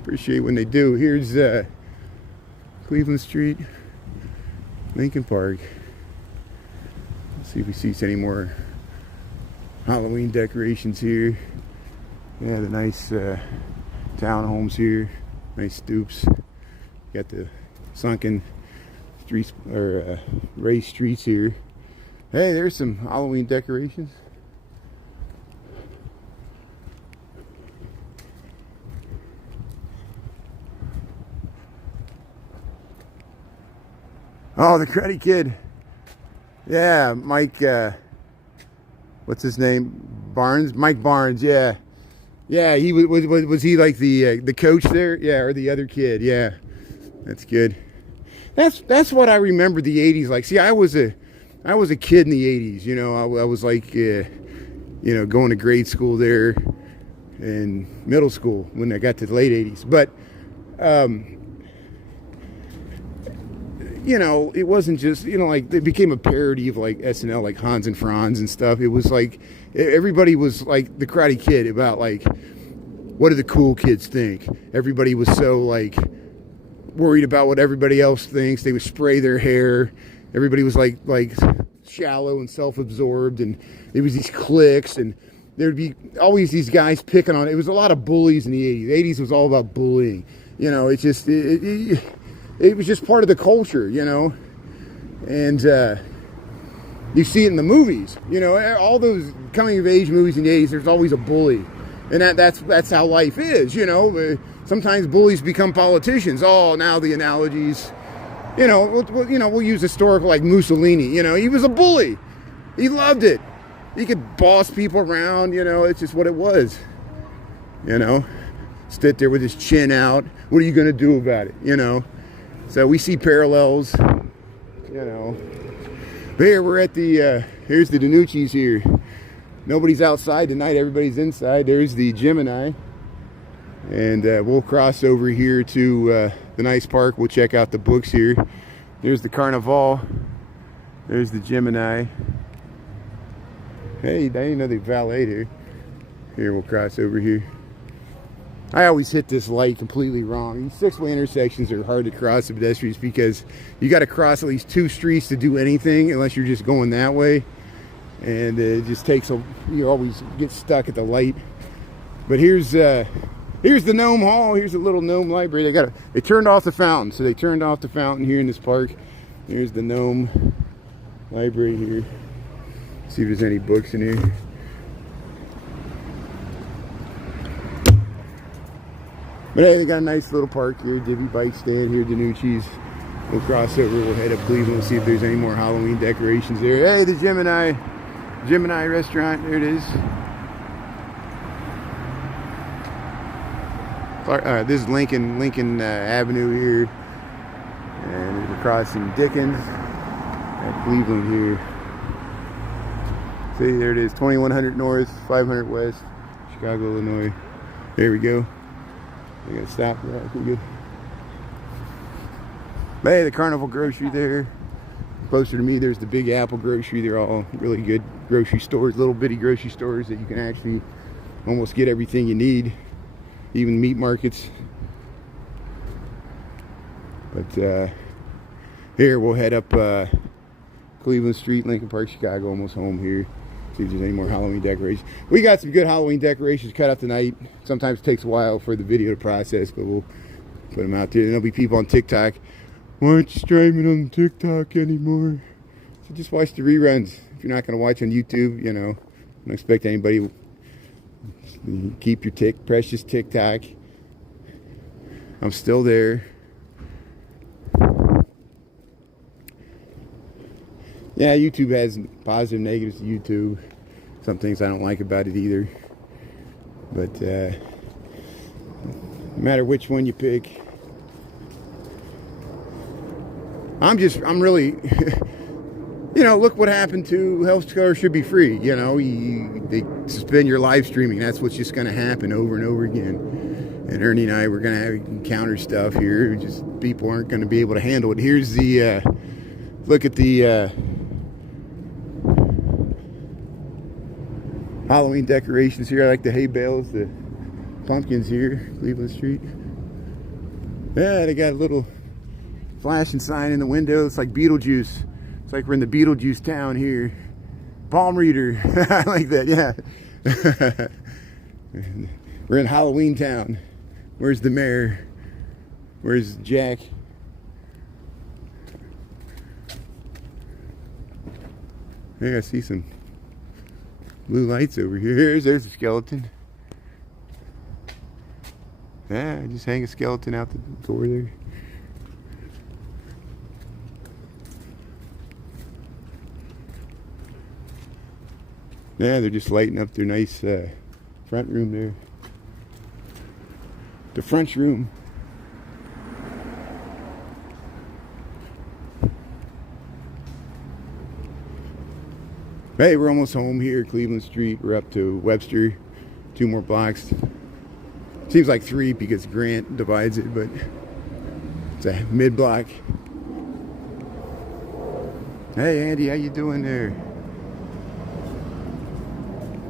appreciate when they do. Here's Cleveland Street, Lincoln Park. Let's see if we see any more Halloween decorations here. Yeah, the nice townhomes here, nice stoops. Got the sunken streets or raised streets here. Hey, there's some Halloween decorations. Oh, the Cruddy Kid. Yeah, Mike, what's his name? Barnes? Mike Barnes, yeah. Yeah, he was he like the coach there? Yeah, or the other kid, yeah. That's good. That's what I remember the 80s like. See, I was a kid in the 80s, you know. I was like, you know, going to grade school there and middle school when I got to the late 80s. But, you know, it wasn't just, you know, like, it became a parody of like SNL, like Hans and Franz and stuff. It was like, everybody was like the Karate Kid about like, what do the cool kids think? Everybody was so like worried about what everybody else thinks. They would spray their hair. Everybody was like shallow and self-absorbed, and there was these cliques, and there'd be always these guys picking on it. It was a lot of bullies in the 80s. The 80s was all about bullying. You know, it was just part of the culture, you know. And you see it in the movies. You know, all those coming of age movies in the 80s, there's always a bully. And that's how life is, you know. Sometimes bullies become politicians. Oh, now the analogies. You know, we'll use historical like Mussolini. You know, he was a bully. He loved it. He could boss people around. You know, it's just what it was. You know, sit there with his chin out. What are you going to do about it? You know. So we see parallels. You know. But here we're at the. Here's the Danucci's here. Nobody's outside tonight. Everybody's inside. There's the Gemini. And we'll cross over here to the nice park. We'll check out the books here. There's the Carnival. There's the Gemini. Hey, I didn't know they valet here. Here, we'll cross over here. I always hit this light completely wrong. These six-way intersections are hard to cross with pedestrians because you got to cross at least 2 streets to do anything unless you're just going that way. And it just takes you always get stuck at the light. But here's Here's the gnome hall. Here's a little gnome library. They turned off the fountain, so they turned off the fountain here in this park. Here's the gnome library here. See if there's any books in here. But hey, they got a nice little park here. Divvy bike stand here. Danucci's. We'll cross over. We'll head up Cleveland. We'll see if there's any more Halloween decorations there. Hey, the Gemini restaurant. There it is. This is Lincoln Avenue here, and we're crossing Dickens at Cleveland here. See, there it is, 2100 North, 500 West, Chicago, Illinois. There we go. We gotta stop right pretty good. But hey, the Carnival Grocery there. Closer to me, there's the Big Apple Grocery. They're all really good grocery stores, little bitty grocery stores that you can actually almost get everything you need. Even meat markets. But here we'll head up Cleveland Street, Lincoln Park, Chicago, almost home here. See if there's any more Halloween decorations. We got some good Halloween decorations cut out tonight. Sometimes it takes a while for the video to process, but we'll put them out there. And there'll be people on TikTok. Why aren't you streaming on TikTok anymore? So just watch the reruns. If you're not going to watch on YouTube, you know, don't expect anybody. Keep your precious TikTok. I'm still there. Yeah, YouTube has positive, negatives to YouTube. Some things I don't like about it either. But no matter which one you pick, I'm really, you know, look what happened to healthcare should be free. You know, they suspend your live streaming. That's what's just going to happen over and over again. And Ernie and I, we're going to encounter stuff here. Just people aren't going to be able to handle it. Here's the, look at the Halloween decorations here. I like the hay bales, the pumpkins here, Cleveland Street. Yeah, they got a little flashing sign in the window. It's like Beetlejuice. It's like we're in the Beetlejuice town here. Palm reader. I like that, yeah. We're in Halloween town. Where's the mayor? Where's Jack? Hey, I see some blue lights over here. There's a skeleton. Yeah, just hang a skeleton out the door there. Yeah, they're just lighting up their nice front room there. The French room. Hey, we're almost home here, Cleveland Street. We're up to Webster. 2 more blocks. Seems like 3 because Grant divides it, but it's a mid-block. Hey, Andy, how you doing there?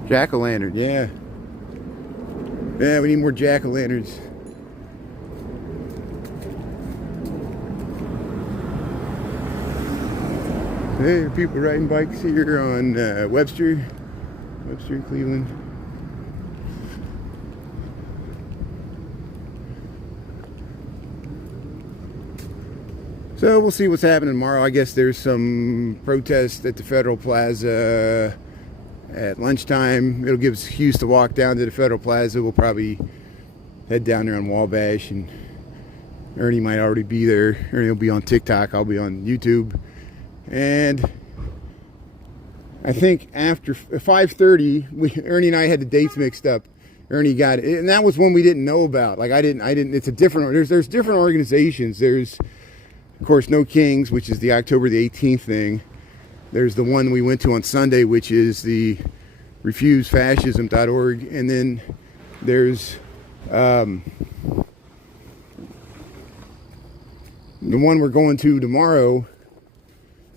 Jack-o'-lantern, yeah. Yeah, we need more jack-o'-lanterns. Hey, there are people riding bikes here on Webster and Cleveland. So we'll see what's happening tomorrow. I guess there's some protest at the Federal Plaza at lunchtime. It'll give us a excuse to walk down to the Federal Plaza. We'll probably head down there on Wabash, and Ernie might already be there. Ernie will be on TikTok. I'll be on YouTube. And I think after 5:30, Ernie and I had the dates mixed up. Ernie got it, and that was one we didn't know about. Like I didn't. It's a different. There's different organizations. There's, of course, No Kings, which is the October the 18th thing. There's the one we went to on Sunday, which is the refusefascism.org, and then there's the one we're going to tomorrow.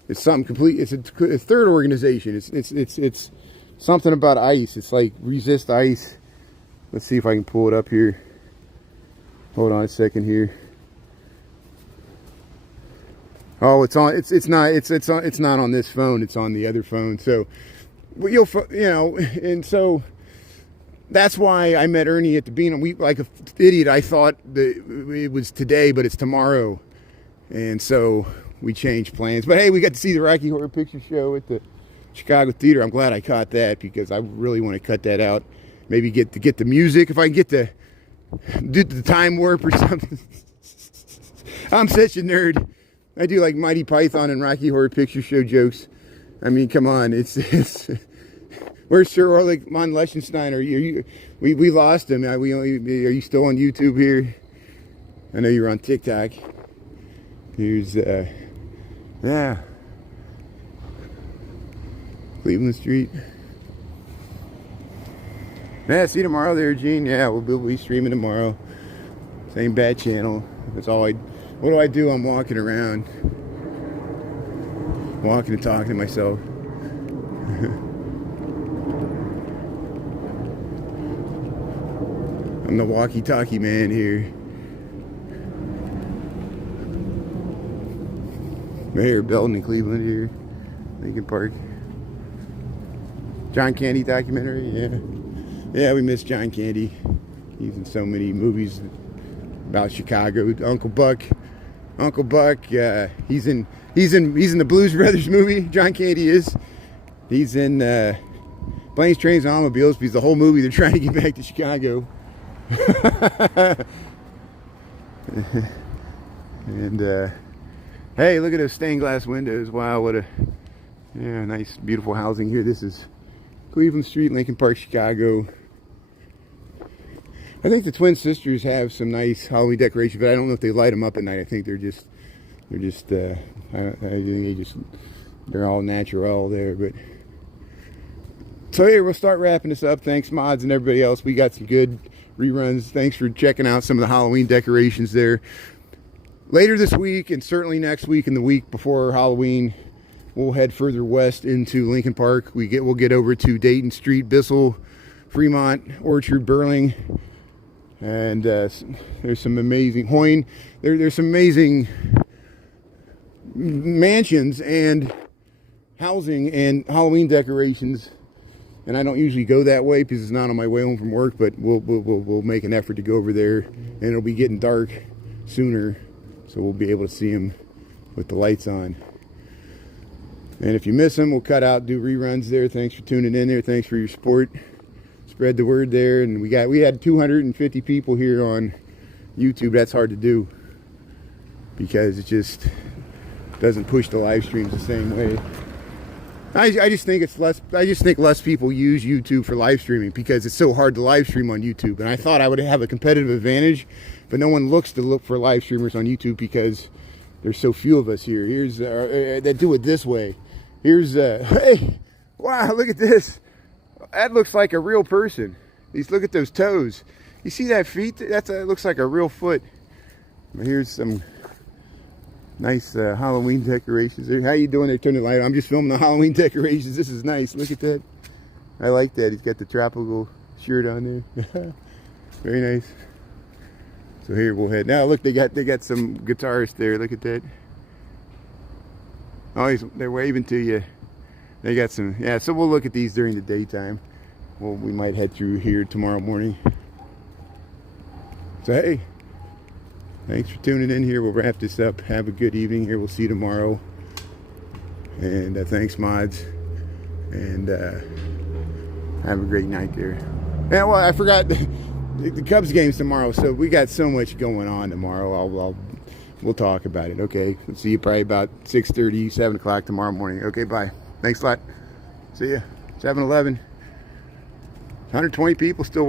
It's something complete. It's a third organization. It's something about ICE. It's like Resist ICE. Let's see if I can pull it up here. Hold on a second here. Oh, it's on. It's not on this phone. It's on the other phone. So, you know, and so That's why I met Ernie at the Bean. We, like an idiot, I thought that it was today, but it's tomorrow. And so we changed plans. But hey, we got to see the Rocky Horror Picture Show at the Chicago Theater. I'm glad I caught that because I really want to cut that out. Maybe get the music. If I can get the time warp or something. I'm such a nerd. I do like Mighty Python and Rocky Horror Picture Show jokes. I mean, come on. It's where's Sir Orlick von Liechtenstein? We lost him. Are you still on YouTube here? I know you're on TikTok. Here's yeah, Cleveland Street. Yeah, see you tomorrow there, Gene. Yeah, we'll be streaming tomorrow. Same bad channel. That's all what do I do? I'm walking around. Walking and talking to myself. I'm the walkie-talkie man here. Mayor Belton in Cleveland here. Lincoln Park. John Candy documentary, yeah. Yeah, we miss John Candy. He's in so many movies about Chicago. Uncle Buck, he's in the Blues Brothers movie. John Candy is. He's in Planes, Trains, and Automobiles because the whole movie they're trying to get back to Chicago. And hey, look at those stained glass windows. Wow, what a nice, beautiful housing here. This is Cleveland Street, Lincoln Park, Chicago. I think the Twin Sisters have some nice Halloween decorations, but I don't know if they light them up at night. I think they're all natural there. But so here, we'll start wrapping this up. Thanks, mods and everybody else. We got some good reruns. Thanks for checking out some of the Halloween decorations there. Later this week, and certainly next week and the week before Halloween, we'll head further west into Lincoln Park. We'll get over to Dayton Street, Bissell, Fremont, Orchard, Burling. And there's some amazing Hoyne. There's some amazing mansions and housing and Halloween decorations. And I don't usually go that way because it's not on my way home from work. But we'll make an effort to go over there, and it'll be getting dark sooner, so we'll be able to see them with the lights on. And if you miss them, we'll cut out, do reruns there. Thanks for tuning in there. Thanks for your support. Spread the word there. And we had 250 people here on YouTube. That's hard to do because it just doesn't push the live streams the same way. I just think less people use YouTube for live streaming because it's so hard to live stream on YouTube. And I thought I would have a competitive advantage, but no one looks for live streamers on YouTube because there's so few of us here. Here's that do it this way. Here's hey, wow, look at this. That looks like a real person. Look at those toes. You see that feet? That looks like a real foot. Here's some nice Halloween decorations. How you doing there? Turn the light on. I'm just filming the Halloween decorations. This is nice. Look at that. I like that. He's got the tropical shirt on there. Very nice. So here we'll head. Now look, they got some guitarists there. Look at that. Oh, they're waving to you. They got some, yeah, so we'll look at these during the daytime. Well, we might head through here tomorrow morning. So hey, thanks for tuning in here. We'll wrap this up. Have a good evening here. We'll see you tomorrow. And thanks, mods. And have a great night there. Yeah, well, I forgot the Cubs game's tomorrow, so we got so much going on tomorrow. We'll talk about it. Okay, we'll see you probably about 6:30, 7 o'clock tomorrow morning. Okay, bye. Thanks a lot. See ya. 7-Eleven. 120 people still